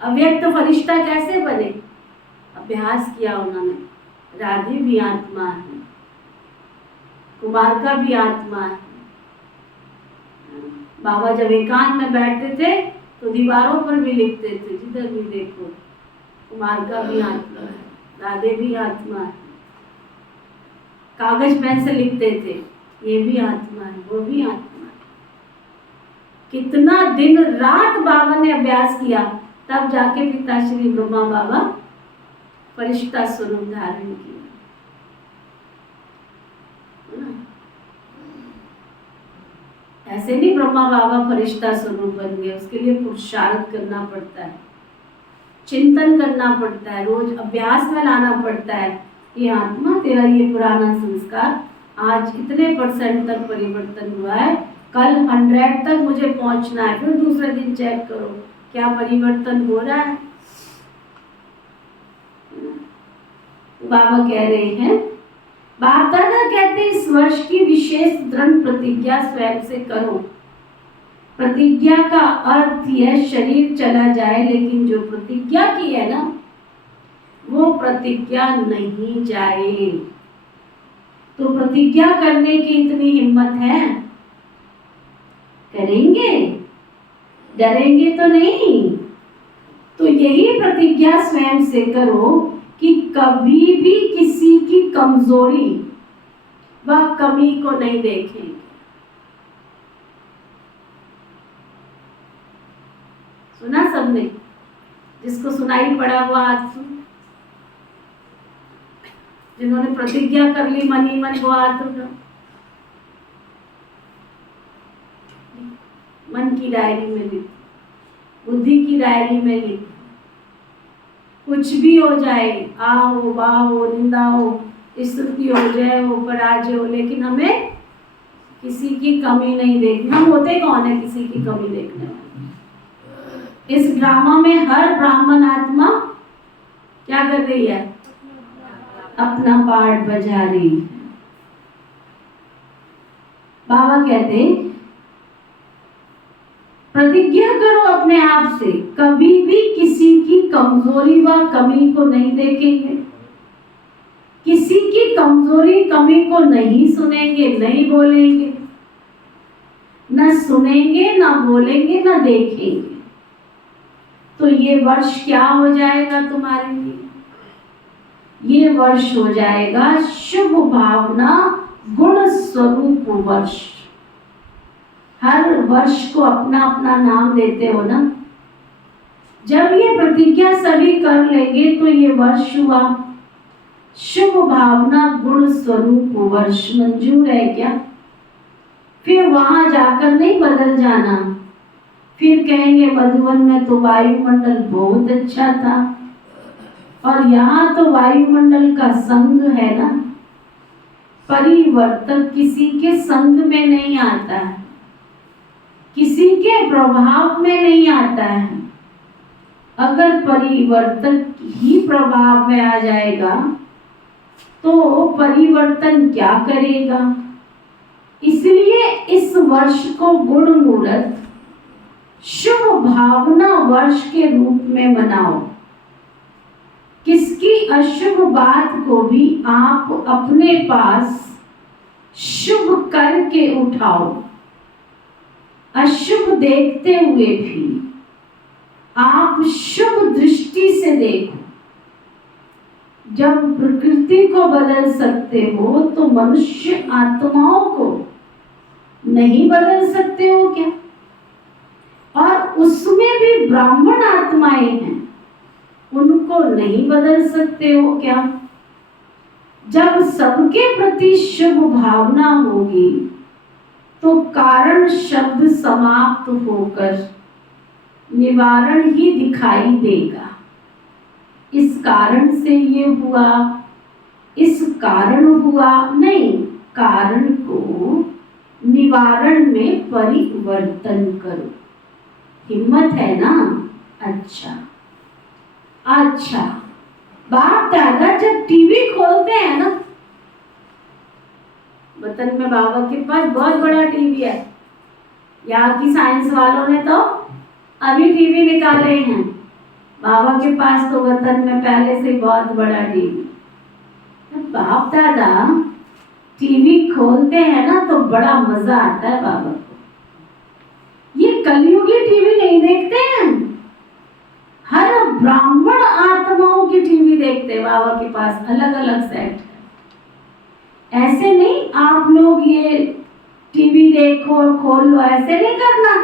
अव्यक्त फरिश्ता कैसे बने? अभ्यास किया उन्होंने। राधे भी आत्मा है, कुमार का भी आत्मा है। बाबा जब एकांत में बैठते थे तो दीवारों पर भी लिखते थे, जिधर भी देखो कुमार का भी आत्मा है, राधे भी आत्मा है। कागज पेन से लिखते थे, ये भी आत्मा है, वो भी आत्मा है। कितना दिन रात बाबा ने अभ्यास किया, तब जाके पिताश्री ब्रह्मा बाबा फरिश्ता स्वरूप धारण किया। ऐसे नहीं ब्रह्मा बाबा फरिश्ता स्वरूप बन गए, उसके लिए पुरुषार्थ करना पड़ता है, चिंतन करना पड़ता है, रोज अभ्यास में लाना पड़ता है कि आत्मा तेरा ये पुराना संस्कार आज इतने % तक परिवर्तन हुआ है, कल 100 तक मुझे पहुंचना है, फिर दूसरे दिन चेक करो क्या परिवर्तन हो रहा है। बाबा कह रहे हैं बाप दादा कहते हैं इस वर्ष की विशेष दृढ़ प्रतिज्ञा स्वयं से करो। प्रतिज्ञा का अर्थ यह शरीर चला जाए, लेकिन जो प्रतिज्ञा की है ना वो प्रतिज्ञा नहीं जाए। तो प्रतिज्ञा करने की इतनी हिम्मत है, करेंगे, डरेंगे तो नहीं। तो यही प्रतिज्ञा स्वयं से करो कि कभी भी किसी की कमजोरी व कमी को नहीं देखेंगे। सुना सबने? जिसको सुनाई पड़ा वो हाथ सुन। जिन्होंने प्रतिज्ञा कर ली मन ही मन वो हाथ उठाओ। मन की डायरी में लिख, बुद्धि की डायरी में लिख। कुछ भी हो जाए, आओ वाह हो, निंदा हो, स्तुति हो, जय हो, पराजय हो, लेकिन हमें किसी की कमी नहीं देखनी। हम होते कौन है किसी की कमी देखने वाले? इस ड्रामा में हर ब्राह्मण आत्मा क्या कर रही है? अपना पार्ट बजा रही है। बाबा कहते हैं प्रतिज्ञा करो अपने आप से, कभी भी किसी की कमजोरी व कमी को नहीं देखेंगे, किसी की कमजोरी कमी को नहीं सुनेंगे, नहीं बोलेंगे, न सुनेंगे, न बोलेंगे, न देखेंगे। तो ये वर्ष क्या हो जाएगा तुम्हारे लिए? ये वर्ष हो जाएगा शुभ भावना गुण स्वरूप वर्ष। हर वर्ष को अपना अपना नाम देते हो ना। जब ये प्रतिज्ञा सभी कर लेंगे तो ये वर्ष हुआ शुभ भावना गुण स्वरूप वर्ष। मंजूर है क्या? फिर वहां जाकर नहीं बदल जाना। फिर कहेंगे मधुबन में तो वायुमंडल बहुत अच्छा था और यहाँ तो वायुमंडल का संग है ना। परिवर्तन किसी के संग में नहीं आता है, किसी के प्रभाव में नहीं आता है। अगर परिवर्तन ही प्रभाव में आ जाएगा तो परिवर्तन क्या करेगा? इसलिए इस वर्ष को गुण मुहूर्त शुभ भावना वर्ष के रूप में मनाओ। किसकी अशुभ बात को भी आप अपने पास शुभ करके उठाओ। अशुभ देखते हुए भी आप शुभ दृष्टि से देखो। जब प्रकृति को बदल सकते हो तो मनुष्य आत्माओं को नहीं बदल सकते हो क्या? और उसमें भी ब्राह्मण आत्माएं हैं, उनको नहीं बदल सकते हो क्या? जब सबके प्रति शुभ भावना होगी तो कारण शब्द समाप्त होकर निवारण ही दिखाई देगा। इस कारण से ये हुआ, इस कारण हुआ नहीं, कारण को निवारण में परिवर्तन करो। हिम्मत है ना? अच्छा अच्छा। बाप दादा जब टीवी खोलते हैं ना, वतन में बाबा के पास बहुत बड़ा टीवी है। यहाँ की साइंस वालों ने तो अभी टीवी निकाले हैं। बाबा के पास तो वतन में पहले से बहुत बड़ा टीवी। बाप दादा टीवी खोलते हैं ना तो बड़ा मजा आता है बाबा को। ये कलयुगी टीवी नहीं देखते हैं, हर ब्राह्मण आत्माओं की टीवी देखते हैं। बाबा के पास अलग अलग सेट है। ऐसे नहीं आप लोग ये टीवी देखो और खोल लो, ऐसे नहीं करना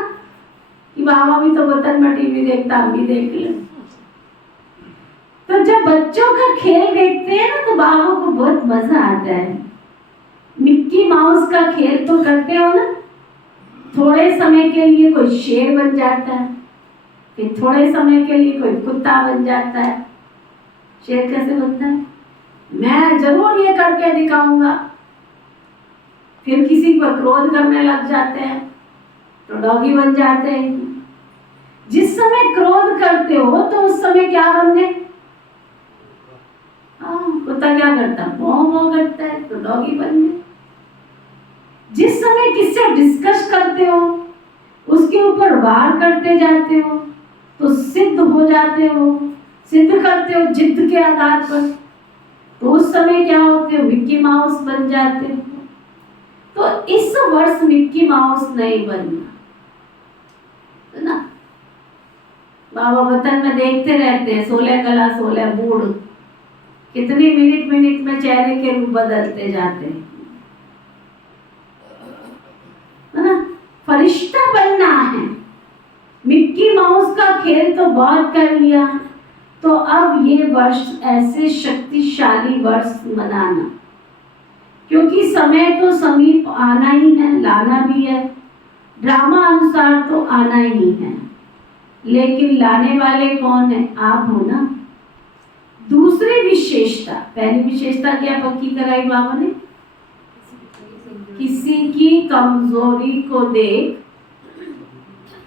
कि बाबा भी तो वतन में टीवी देखता, हम भी देख लें। तो जब बच्चों का खेल देखते हैं ना तो बाबा को बहुत मजा आता है। मिक्की माउस का खेल तो करते हो ना, थोड़े समय के लिए कोई शेर बन जाता है, फिर थोड़े समय के लिए कोई कुत्ता बन जाता है। शेर कैसे बनता है? मैं जरूर ये करके दिखाऊंगा। फिर किसी पर क्रोध करने लग जाते हैं तो डॉगी बन जाते हैं। जिस समय क्रोध करते हो तो उस समय क्या बनने? कुत्ता क्या करता है, भौं भौं करता है, तो डॉगी बन गए। जिस समय किससे डिस्कस करते हो, उसके ऊपर वार करते जाते हो, तो सिद्ध हो जाते हो, सिद्ध करते हो जिद के आधार पर, तो उस समय क्या होते हो, मिक्की माउस बन जाते हो। तो इस वर्ष मिक्की माउस नहीं बनना, है ना। बाबा वतन में देखते रहते हैं 16 कला 16 बूढ़, कितने मिनट मिनट में चेहरे के रूप बदलते जाते हैं, है ना। फरिश्ता बनना है। मिक्की माउस का खेल तो बहुत कर लिया, तो अब ये वर्ष ऐसे शक्तिशाली वर्ष मनाना, क्योंकि समय तो समीप आना ही है, लाना भी है, ड्रामा अनुसार तो आना ही है, लेकिन लाने वाले कौन है, आप हो ना। दूसरी विशेषता, पहली विशेषता क्या पक्की कराई बाबा ने, किसी की कमजोरी को देख,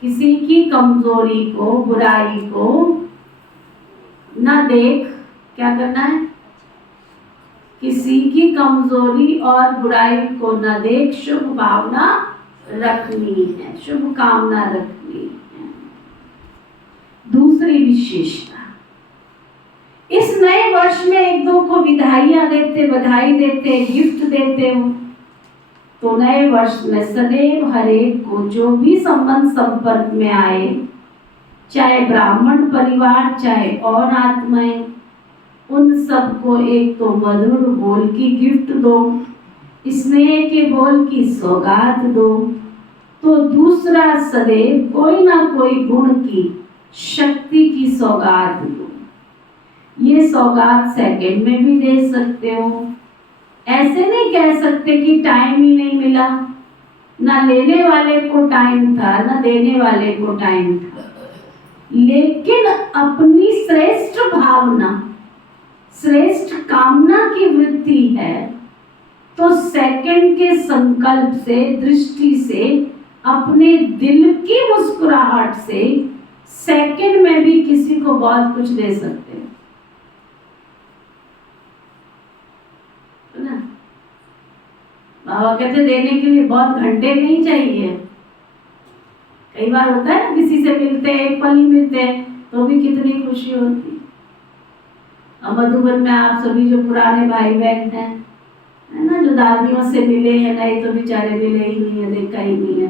किसी की कमजोरी को, बुराई को न देख, क्या करना है, किसी की कमजोरी और बुराई को न देख, शुभ भावना रखनी है, शुभ कामना रखनी है। दूसरी विशेषता, इस नए वर्ष में एक दो को विधाइयां देते, बधाई देते, गिफ्ट देते हो, तो नए वर्ष में सदैव हर एक को जो भी संबंध संपर्क में आए, चाहे ब्राह्मण परिवार चाहे और आत्माएं, उन सबको एक तो मधुर बोल की गिफ्ट दो, स्नेह के बोल की सौगात दो, तो दूसरा सदैव कोई ना कोई गुण की, शक्ति की सौगात दो। ये सौगात सेकंड में भी दे सकते हो, ऐसे नहीं कह सकते कि टाइम ही नहीं मिला, ना लेने वाले को टाइम था ना देने वाले को टाइम था, लेकिन अपनी श्रेष्ठ भावना, श्रेष्ठ कामना की वृत्ति है, तो सेकंड के संकल्प से, दृष्टि से, अपने दिल की मुस्कुराहट से सेकंड में भी किसी को बहुत कुछ दे सकते हैं, ना। बाबा कहते देने के लिए बहुत घंटे नहीं चाहिए। कई बार होता है ना, किसी से मिलते हैं, एक पल ही मिलते हैं, तो भी कितनी खुशी होती। अब मधुबन में आप सभी जो पुराने भाई बहन हैं, है ना, जो दादियों से मिले हैं, नहीं तो बेचारे मिले ही नहीं है, देखा ही नहीं है,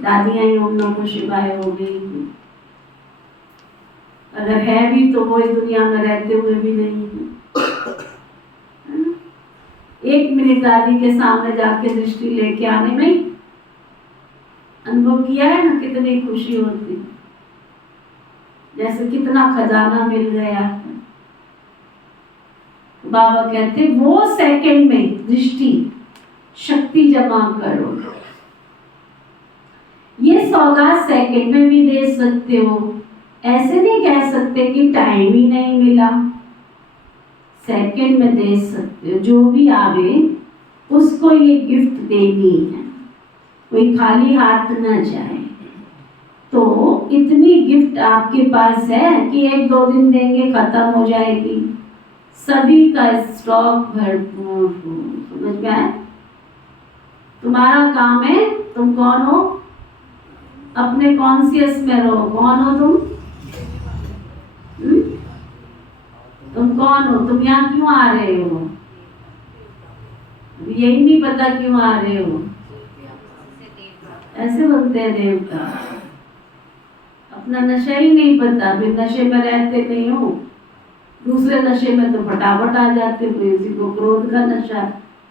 दादियां ही ओम नमो शिवाय हो गई, अगर है भी तो वो इस दुनिया में रहते हुए भी नहीं है। एक मिनट दादी के सामने जाके दृष्टि लेके आने में अनुभव किया है ना, कितनी खुशी होती, जैसे कितना खजाना मिल गया है। बाबा कहते वो सेकंड में दृष्टि शक्ति जमा करो, ये सौगात सेकंड में भी दे सकते हो, ऐसे नहीं कह सकते कि टाइम ही नहीं मिला, सेकंड में दे सकते हो। जो भी आवे उसको ये गिफ्ट देनी है, कोई खाली हाथ न जाए। तो इतनी गिफ्ट आपके पास है कि एक दो दिन देंगे खत्म हो जाएगी, सभी का स्टॉक भरपूर हो। समझ में आया? तुम्हारा काम है, तुम कौन हो, अपने कॉन्शियस में रहो, कौन हो तुम, तुम कौन हो, तुम यहाँ क्यों आ रहे हो, यही नहीं पता क्यों आ रहे हो, ऐसे बोलते हैं देवता, अपना नशा ही नहीं पता, फिर नशे में रहते नहीं हो, दूसरे नशे में तो फटाफट आ जाते हो, किसी को क्रोध का नशा,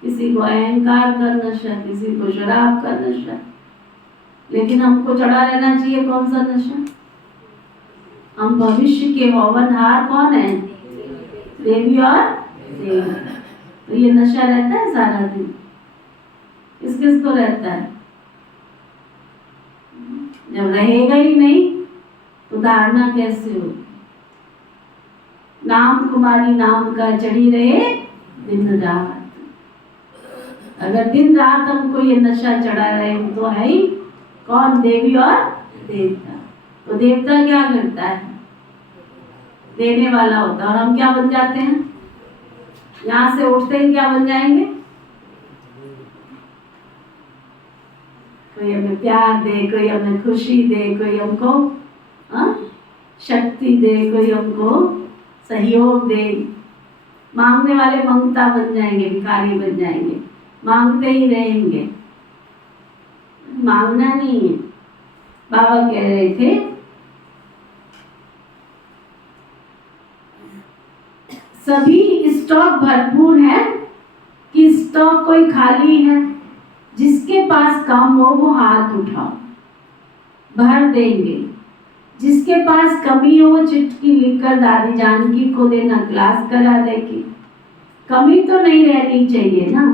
किसी को अहंकार का नशा, किसी को शराब का नशा, लेकिन हमको चढ़ा रहना चाहिए कौन सा नशा, हम भविष्य के हवनहार कौन है, देवी और देव। तो ये नशा रहता है सारा दिन, किस किस को रहता है, जब रहेगा ही नहीं तो धारणा कैसे हो। नाम कुमारी नाम का चढ़ी रहे दिन रात, अगर दिन रात हमको ये नशा चढ़ा रहे तो है ही कौन, देवी और देवता। तो देवता क्या करता है, देने वाला होता है, और हम क्या बन जाते हैं, यहाँ से उठते ही क्या बन जाएंगे? कोई हमें प्यार दे, कोई हमें खुशी दे, कोई हमको शक्ति दे, कोई हमको सहयोग दे। मांगने वाले मंगता बन जाएंगे, भिखारी बन जाएंगे, मांगते ही रहेंगे। मांगना नहीं है। बाबा कह रहे थे सभी स्टॉक भरपूर है कि स्टॉक कोई खाली है? जिसके पास कम हो वो हाथ उठाओ, भर देंगे। जिसके पास कमी हो वो चिट्ठी लिखकर दादी जानकी को देना, क्लास करा देगी। कमी तो नहीं रहनी चाहिए ना।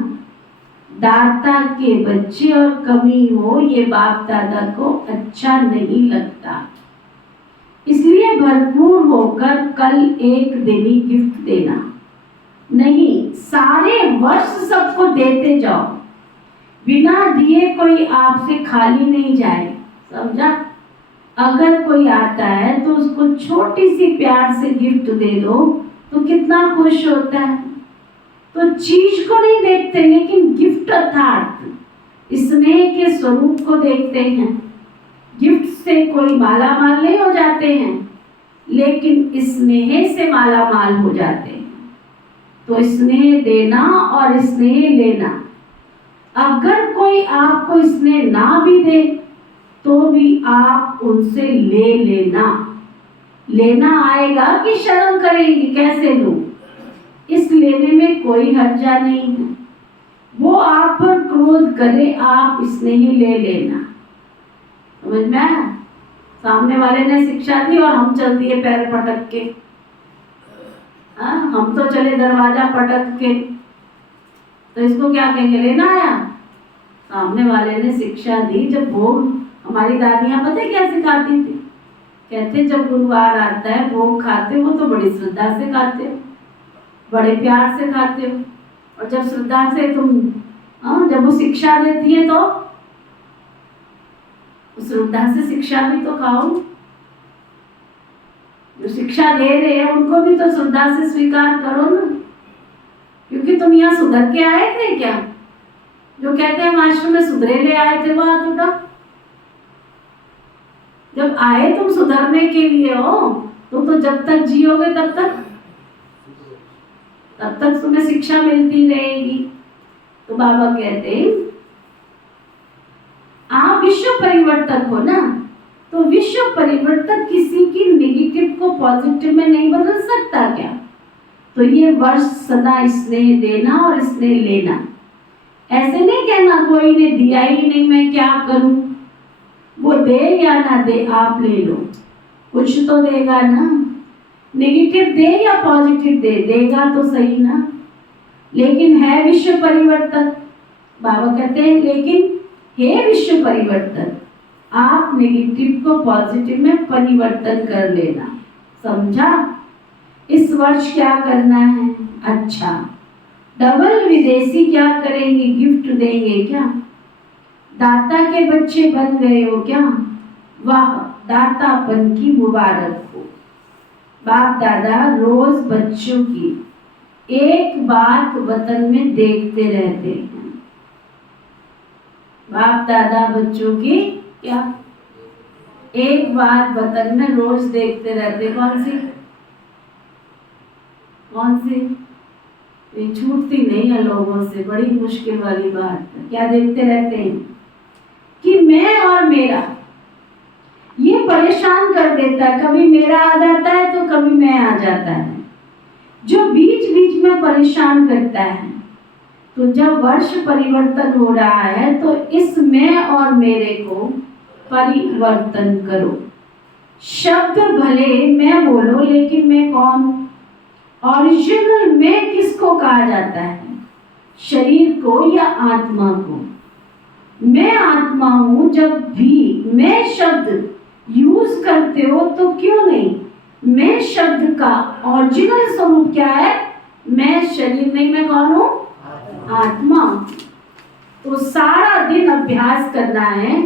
दाता के बच्चे और कमी हो ये बाप दादा को अच्छा नहीं लगता। इसलिए भरपूर होकर कल एक दिन ही गिफ्ट देना नहीं, सारे वर्ष सबको देते जाओ। बिना दिए कोई आपसे खाली नहीं जाए, समझा? अगर कोई आता है तो उसको छोटी सी प्यार से गिफ्ट दे दो तो कितना खुश होता है। तो चीज को नहीं देखते, लेकिन गिफ्ट अर्थात स्नेह के स्वरूप को देखते हैं। गिफ्ट से कोई माला माल नहीं हो जाते हैं, लेकिन स्नेह से माला माल हो जाते हैं। तो स्नेह देना और स्नेह लेना। अगर कोई आपको स्नेह ना भी दे तो भी आप उनसे ले लेना। लेना आएगा कि शर्म करेंगे कैसे लूं? इस लेने में कोई हर्जा नहीं है। वो आप पर क्रोध करे, आप स्नेह ले लेना। समझ में आया? सामने वाले ने शिक्षा दी और हम चल दिए पैर पटक के। हम तो चले दरवाजा पटक के, तो इसको क्या कहेंगे? लेना आया। सामने वाले ने शिक्षा दी। जब भोग, हमारी दादियां पता है क्या सिखाती थी? कहते जब गुरुवार आता है भोग खाते हो तो बड़ी श्रद्धा से खाते हो, बड़े प्यार से खाते हो। और जब श्रद्धा से तुम जब वो शिक्षा देती है तो श्रद्धा से शिक्षा भी तो खाओ। जो शिक्षा दे रहे हैं उनको भी तो श्रद्धा से स्वीकार करो ना, क्योंकि तुम यहाँ सुधर के आए थे क्या? जो कहते हैं आश्रम में सुधरे ले आए थे वो हाथ उठा। जब आए तुम सुधरने के लिए हो तो जब तक जियोगे तब तक तुम्हें शिक्षा मिलती रहेगी। तो बाबा कहते हैं आप विश्व परिवर्तक हो ना, तो विश्व परिवर्तक किसी की नेगेटिव को पॉजिटिव में नहीं बदल सकता क्या? तो ये वर्ष सदा स्नेह देना और स्नेह लेना। ऐसे नहीं कहना कोई ने दिया ही नहीं मैं क्या करूं। वो दे या ना दे आप ले लो, कुछ तो देगा ना। नेगेटिव दे या पॉजिटिव दे, देगा तो सही ना। लेकिन है विश्व परिवर्तक। बाबा कहते हैं लेकिन हे विश्व परिवर्तन, आप नेगेटिव को पॉजिटिव में परिवर्तन कर लेना। समझा? इस वर्ष क्या करना है? अच्छा, डबल विदेशी क्या करेंगे? गिफ्ट देंगे क्या? दाता के बच्चे बन गए हो क्या? वाह, दातापन की मुबारक हो। बाप दादा रोज बच्चों की एक बात वतन में देखते रहते हैं। बाप दादा बच्चों की क्या एक बात वतन में रोज देखते रहते। कौन सी? ये छूटती नहीं है लोगों से, बड़ी मुश्किल वाली बात है। क्या देखते रहते हैं? कि मैं और मेरा। ये परेशान कर देता है, कभी मेरा आ जाता है तो कभी मैं आ जाता है, जो बीच बीच में परेशान करता है। तो जब वर्ष परिवर्तन हो रहा है तो इस मैं और मेरे को परिवर्तन करो। शब्द भले मैं बोलो, लेकिन मैं कौन? ओरिजिनल मैं किसको कहा जाता है? शरीर को या आत्मा को? मैं आत्मा हूं। जब भी मैं शब्द यूज करते हो तो क्यों नहीं? मैं शब्द का ओरिजिनल स्वरूप क्या है? मैं शरीर नहीं, मैं कौन हूं? आत्मा। तो सारा दिन अभ्यास करना है,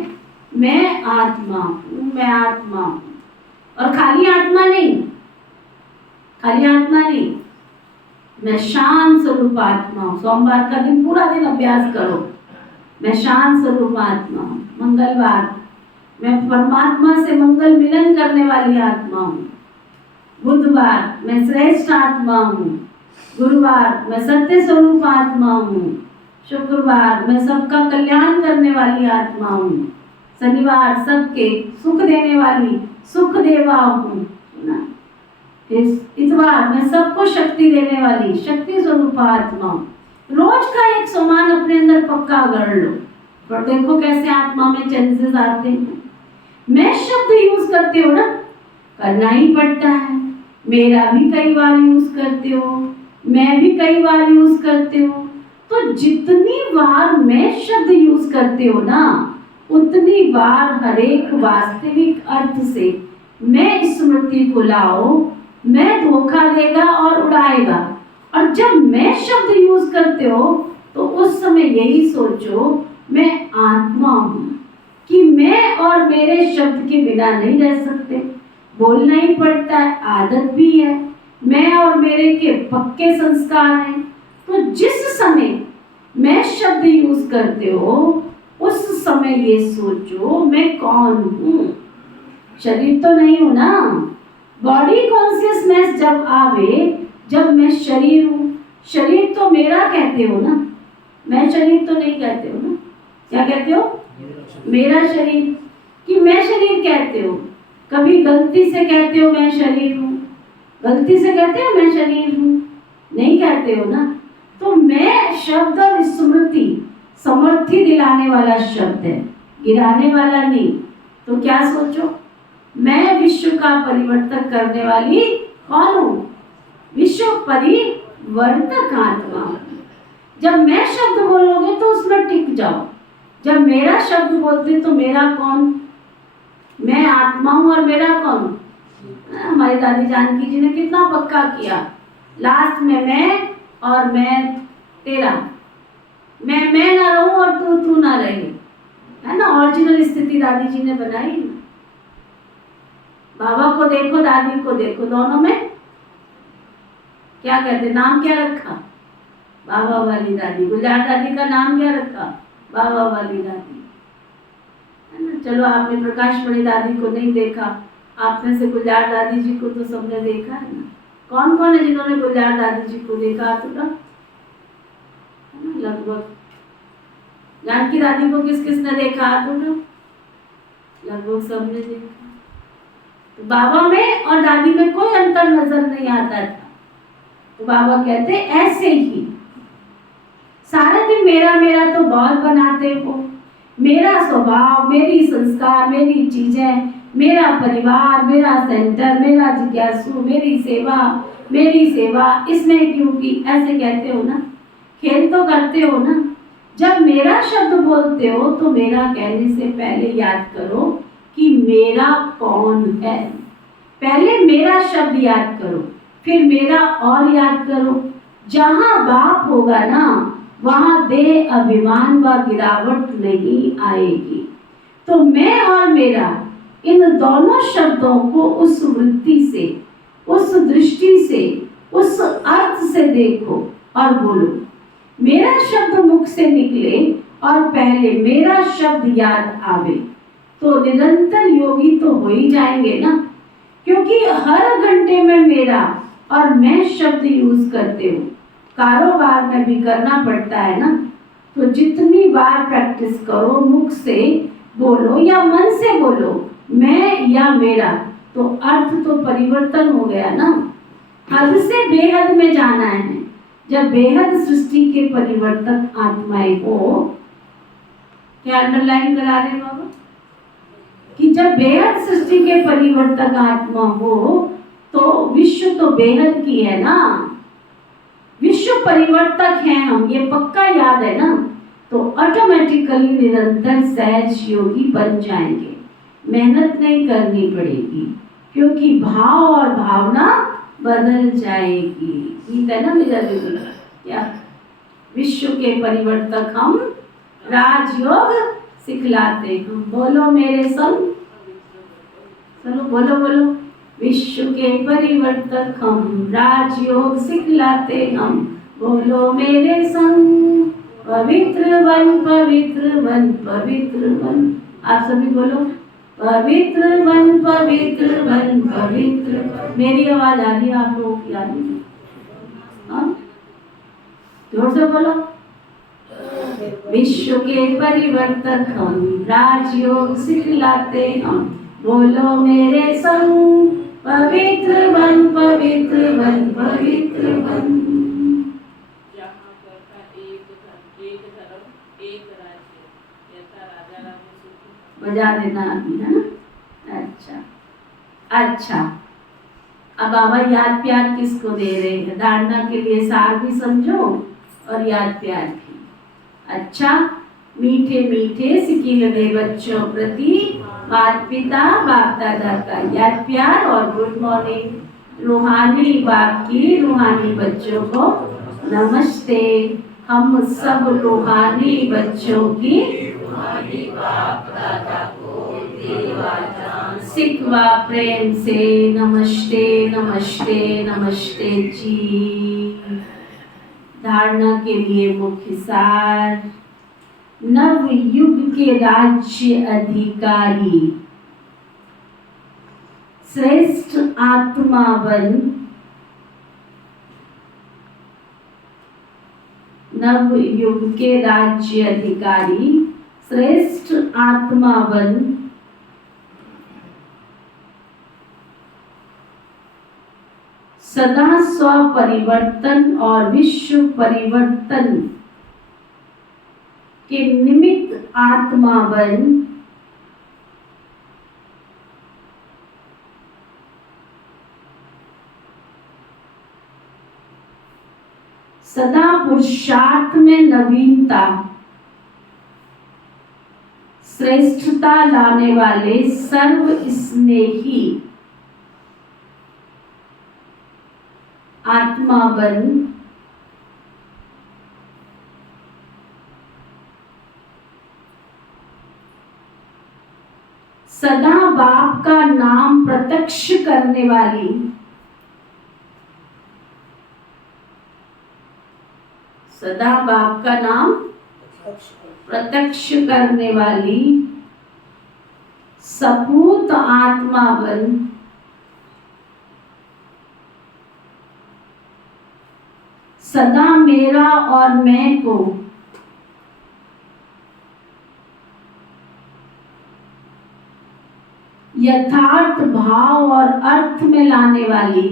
मैं आत्मा हूं, मैं आत्मा हूं। और खाली आत्मा नहीं, खाली आत्मा नहीं, मैं शांत स्वरूप आत्मा हूँ। सोमवार का दिन पूरा दिन अभ्यास करो, मैं शांत स्वरूप आत्मा हूँ। मंगलवार, मैं परमात्मा से मंगल मिलन करने वाली आत्मा हूँ। बुधवार, मैं श्रेष्ठ आत्मा हूँ। गुरुवार, मैं सत्य स्वरूप आत्मा हूँ। शुक्रवार, मैं सबका कल्याण करने वाली आत्मा हूँ। शनिवार, सबके सुख देने वाली सुख देवा हूँ। इतवार, मैं सबको शक्ति देने वाली शक्ति स्वरूप आत्मा हूँ। रोज का एक सामान अपने अंदर पक्का कर लो और देखो कैसे आत्मा में चेंजेस आते हैं। मैं शब्द यूज करते हो ना, करना ही पड़ता है। मेरा भी कई बार यूज करते हो, मैं भी कई बार यूज करते हो। तो जितनी बार मैं शब्द यूज करते हो ना, उतनी बार हर एक वास्तविक अर्थ से मैं स्मृति को लाओ। मैं धोखा देगा और उड़ाएगा। और जब मैं शब्द यूज करते हो तो उस समय यही सोचो, मैं आत्मा हूँ कि मैं और मेरे शब्द के बिना नहीं रह सकते, बोलना ही पड़ता है, आदत भी है। मैं और मेरे के पक्के संस्कार हैं। तो जिस समय मैं शब्द यूज करते हो उस समय ये सोचो, मैं कौन हूँ। शरीर तो नहीं हूँ ना। बॉडी कॉन्शियसनेस जब आवे, जब मैं शरीर हूँ, शरीर तो मेरा कहते हो ना, मैं शरीर तो नहीं कहते हो ना। क्या कहते हो? मेरा शरीर, कि मैं शरीर कहते हो। कभी गलती से कहते हो मैं शरीर हूँ? गलती से कहते हो मैं शरीर हूँ? नहीं कहते हो ना। तो मैं शब्द और स्मृति समर्थी दिलाने वाला शब्द है, गिराने वाला नहीं। तो क्या सोचो, मैं विश्व का परिवर्तन करने वाली कौन हूँ? विश्व परिवर्तक आत्मा हूँ। जब मैं शब्द बोलोगे तो उसमें टिक जाओ। जब मेरा शब्द बोलते तो मेरा कौन? मैं आत्मा हूँ और मेरा कौन? हमारी दादी जानकी जी ने कितना पक्का किया, लास्ट में मैं और मैं तेरा, मैं ना रहूं और तू ना रहे, है ना। ओरिजिनल स्थिति दादी जी ने बनाई। बाबा को देखो, दादी को देखो, दोनों में क्या कहते, नाम क्या रखा? बाबा वाली दादी। गुलजार दादी का नाम क्या रखा? बाबा वाली दादी, है ना। चलो आपने प्रकाश मणि दादी को नहीं देखा, आप में से गुलजार दादी जी को तो सबने देखा है ना। कौन कौन है जिन्होंने गुलजार दादी जी को देखा? तो ना लगभग। जानकी दादी को किस किसने देखा? तो ना लगभग सबने देखा। तो बाबा में और दादी में कोई अंतर नजर नहीं आता था। तो बाबा कहते ऐसे ही सारा दिन मेरा मेरा तो बहुत बनाते हो। मेरा स्वभाव, मेरी संस्कार, मेरी चीजें, मेरा परिवार, मेरा सेंटर, मेरा जिज्ञासु, मेरी सेवा, इसमें क्यों की? ऐसे कहते हो ना, खेल तो करते हो ना। जब मेरा शब्द बोलते हो तो मेरा कहने से पहले याद करो कि मेरा कौन है। पहले मेरा शब्द याद करो, फिर मेरा और याद करो। जहां बाप होगा ना, वहां देह अभिमान व गिरावट नहीं आएगी। तो मैं और मेरा, इन दोनों शब्दों को उस वृत्ति से, उस दृष्टि से, उस अर्थ से देखो और बोलो। मेरा शब्द मुख से निकले और पहले मेरा शब्द याद आवे तो निरंतर योगी तो हो ही जाएंगे ना। क्योंकि हर घंटे में मेरा और मैं शब्द यूज करते हो। कारोबार में भी करना पड़ता है ना। तो जितनी बार प्रैक्टिस करो, मुख से बोलो या मन से बोलो, मैं या मेरा, तो अर्थ तो परिवर्तन हो गया ना। हद से बेहद में जाना है। जब बेहद सृष्टि के परिवर्तक आत्माएं हो, क्या अंडरलाइन करा रहे बाबा? कि जब बेहद सृष्टि के परिवर्तक आत्मा हो तो विश्व तो बेहद की है ना। विश्व परिवर्तक हैं हम, ये पक्का याद है ना। तो ऑटोमेटिकली निरंतर सहज योगी बन जाएंगे। मेहनत नहीं करनी पड़ेगी क्योंकि भाव और भावना बदल जाएगी। गीत है ना मेरा दीदी, क्या? विश्व के परिवर्तक हम, राजयोग सिखलाते हम। बोलो मेरे संग, चलो बोलो बोलो, विश्व के परिवर्तक हम, राजयोग सिखलाते हम, बोलो मेरे संग। पवित्र बन पवित्र बन पवित्र बन, आप सभी बोलो पवित्र बन पवित्र बन पवित्र बन। मेरी आवाज आ रही है, आप लोगों की आ रही है? हाँ? जोर से बोलो। विश्व के परिवर्तक हम, राजयोग सिखलाते हम, बोलो मेरे संग। पवित्र बन पवित्र बन पवित्र बन। जहाँ पर था एक धर्म एक राज्य, यथा राजा राम ने सूत्र। बजा देना अभी, है ना? अच्छा, अब बाबा याद प्यार किसको दे रहे हैं? धारणा के लिए सार भी समझो और याद प्यार भी। अच्छा, मीठे मीठे सिकीलने बच्चों प्रति माता पिता बाप दादा का याद प्यार और गुड मॉर्निंग। रूहानी बाप की रूहानी बच्चों को नमस्ते। हम सब रूहानी बच्चों की रूहानी बाप दादा को सिकवा प्रेम से नमस्ते नमस्ते नमस्ते जी। धारणा के लिए मुख्य सार। नव युग के राज्य अधिकारी श्रेष्ठ आत्मा बन, नव युग के राज्य अधिकारी श्रेष्ठ आत्मा बन, सदा स्व परिवर्तन और विश्व परिवर्तन के निमित्त आत्मा बन, सदा पुरुषार्थ में नवीनता श्रेष्ठता लाने वाले सर्व स्नेही आत्मा बन, सदा बाप का नाम प्रत्यक्ष करने वाली, सदा बाप का नाम प्रत्यक्ष करने वाली सपूत आत्मा बन, सदा मेरा और मैं को यथार्थ भाव और अर्थ में लाने वाली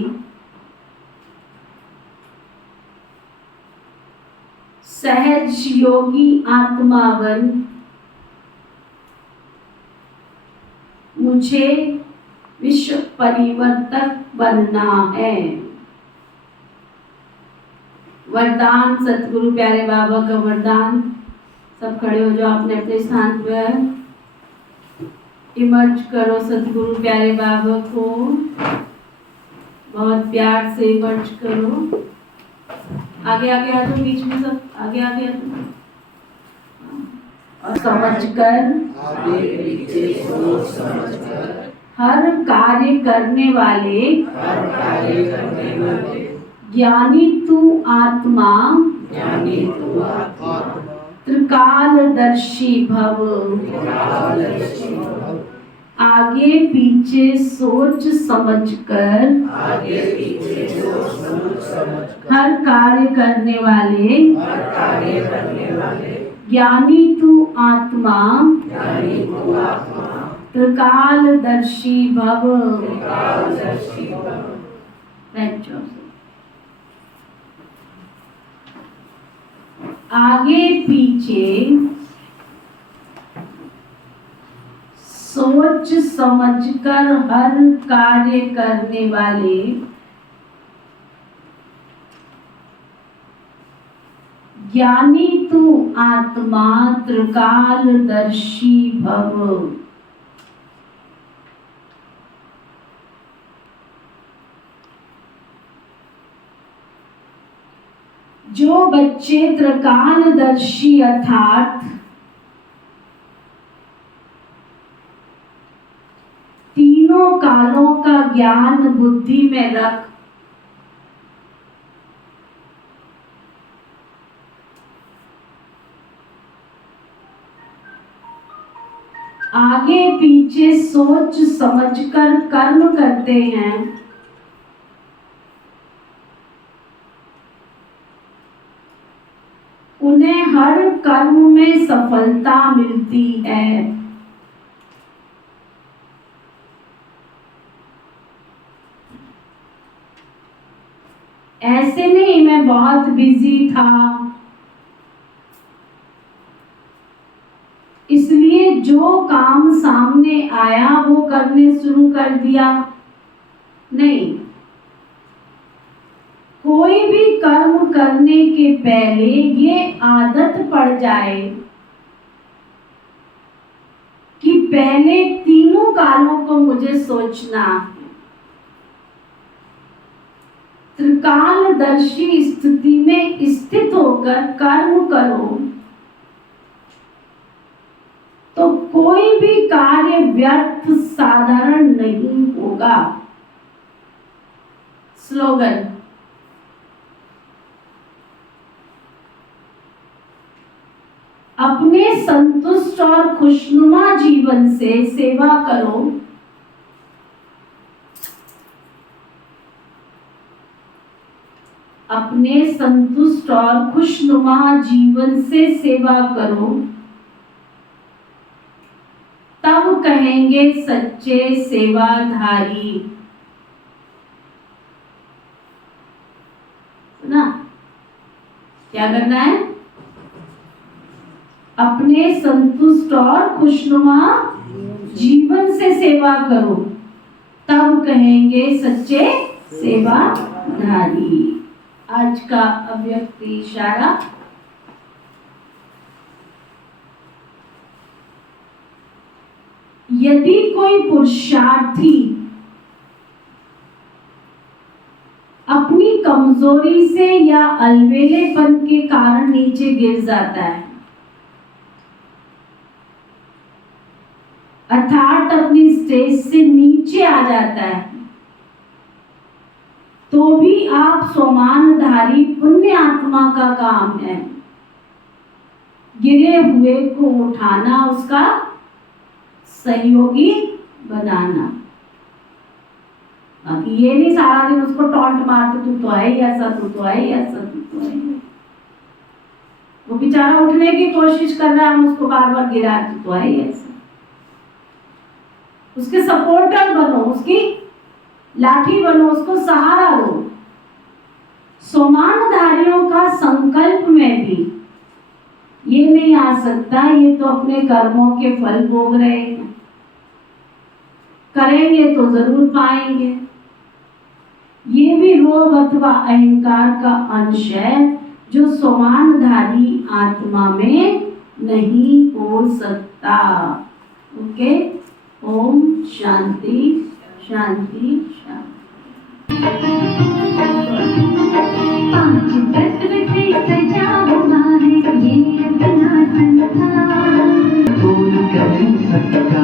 सहज योगी आत्मा बन, मुझे विश्व परिवर्तक बनना है। वरदान सतगुरु प्यारे बाबा का वरदान। सब खड़े हो जाओ अपने अपने स्थान पर। इमर्ज करो सतगुरु प्यारे बाबा को, बहुत प्यार से इमर्ज करो। आगे आगे आ जाओ, बीच में सब आगे आगे आ जाओ। और समझकर हर कार्य करने वाले ज्ञानी तू आत्मा त्रिकालदर्शी भव। आगे पीछे सोच समझकर हर कार्य करने वाले ज्ञानी तू आत्मा त्रिकालदर्शी भव। आगे पीछे सोच समझकर हर कार्य करने वाले ज्ञानी तू आत्मा त्रिकालदर्शी भव। जो बच्चे त्रिकालदर्शी अर्थात तीनों कालों का ज्ञान बुद्धि में रख, आगे पीछे सोच समझकर कर्म करते हैं, उन्हें हर कर्म में सफलता मिलती है। ऐसे नहीं मैं बहुत बिजी था इसलिए जो काम सामने आया वो करने शुरू कर दिया, नहीं। कोई भी कर्म करने के पहले ये आदत पड़ जाए कि पहले तीनों कालों को मुझे सोचना है। त्रिकालदर्शी स्थिति में स्थित होकर कर्म करो तो कोई भी कार्य व्यर्थ साधारण नहीं होगा। स्लोगन, अपने संतुष्ट और खुशनुमा जीवन से सेवा करो, अपने संतुष्ट और खुशनुमा जीवन से सेवा करो, तब कहेंगे सच्चे सेवाधारी। ना क्या करना है? अपने संतुष्ट और खुशनुमा जीवन से सेवा करो, तब कहेंगे सच्चे सेवाधारी। आज का अव्यक्ति इशारा, यदि कोई पुरुषार्थी अपनी कमजोरी से या अलवेलेपन के कारण नीचे गिर जाता है, अर्थात अपनी स्टेज से नीचे आ जाता है, तो भी आप सोमानधारी पुण्य आत्मा का काम है गिरे हुए को उठाना, उसका सहयोगी बनाना। बाकी ये नहीं सारा दिन उसको टॉन्ट मारते, तू तो है ही ऐसा, तू तो है ही ऐसा, तू तो है ही। वो बेचारा उठने की कोशिश कर रहा है, हम उसको बार बार गिरा, तू तो है ही ऐसा। उसके सपोर्टर बनो, उसकी लाठी बनो, उसको सहारा दो। सोमानधारियों का संकल्प में भी ये नहीं आ सकता ये तो अपने कर्मों के फल भोग रहे हैं, करेंगे तो जरूर पाएंगे। ये भी रोग अथवा अहंकार का अंश है जो सोमानधारी आत्मा में नहीं हो सकता। ओके, ओम शांति शांति शांति। 5 तत्व से सजा हुआ है ये अपना संसार। कोई कह सकता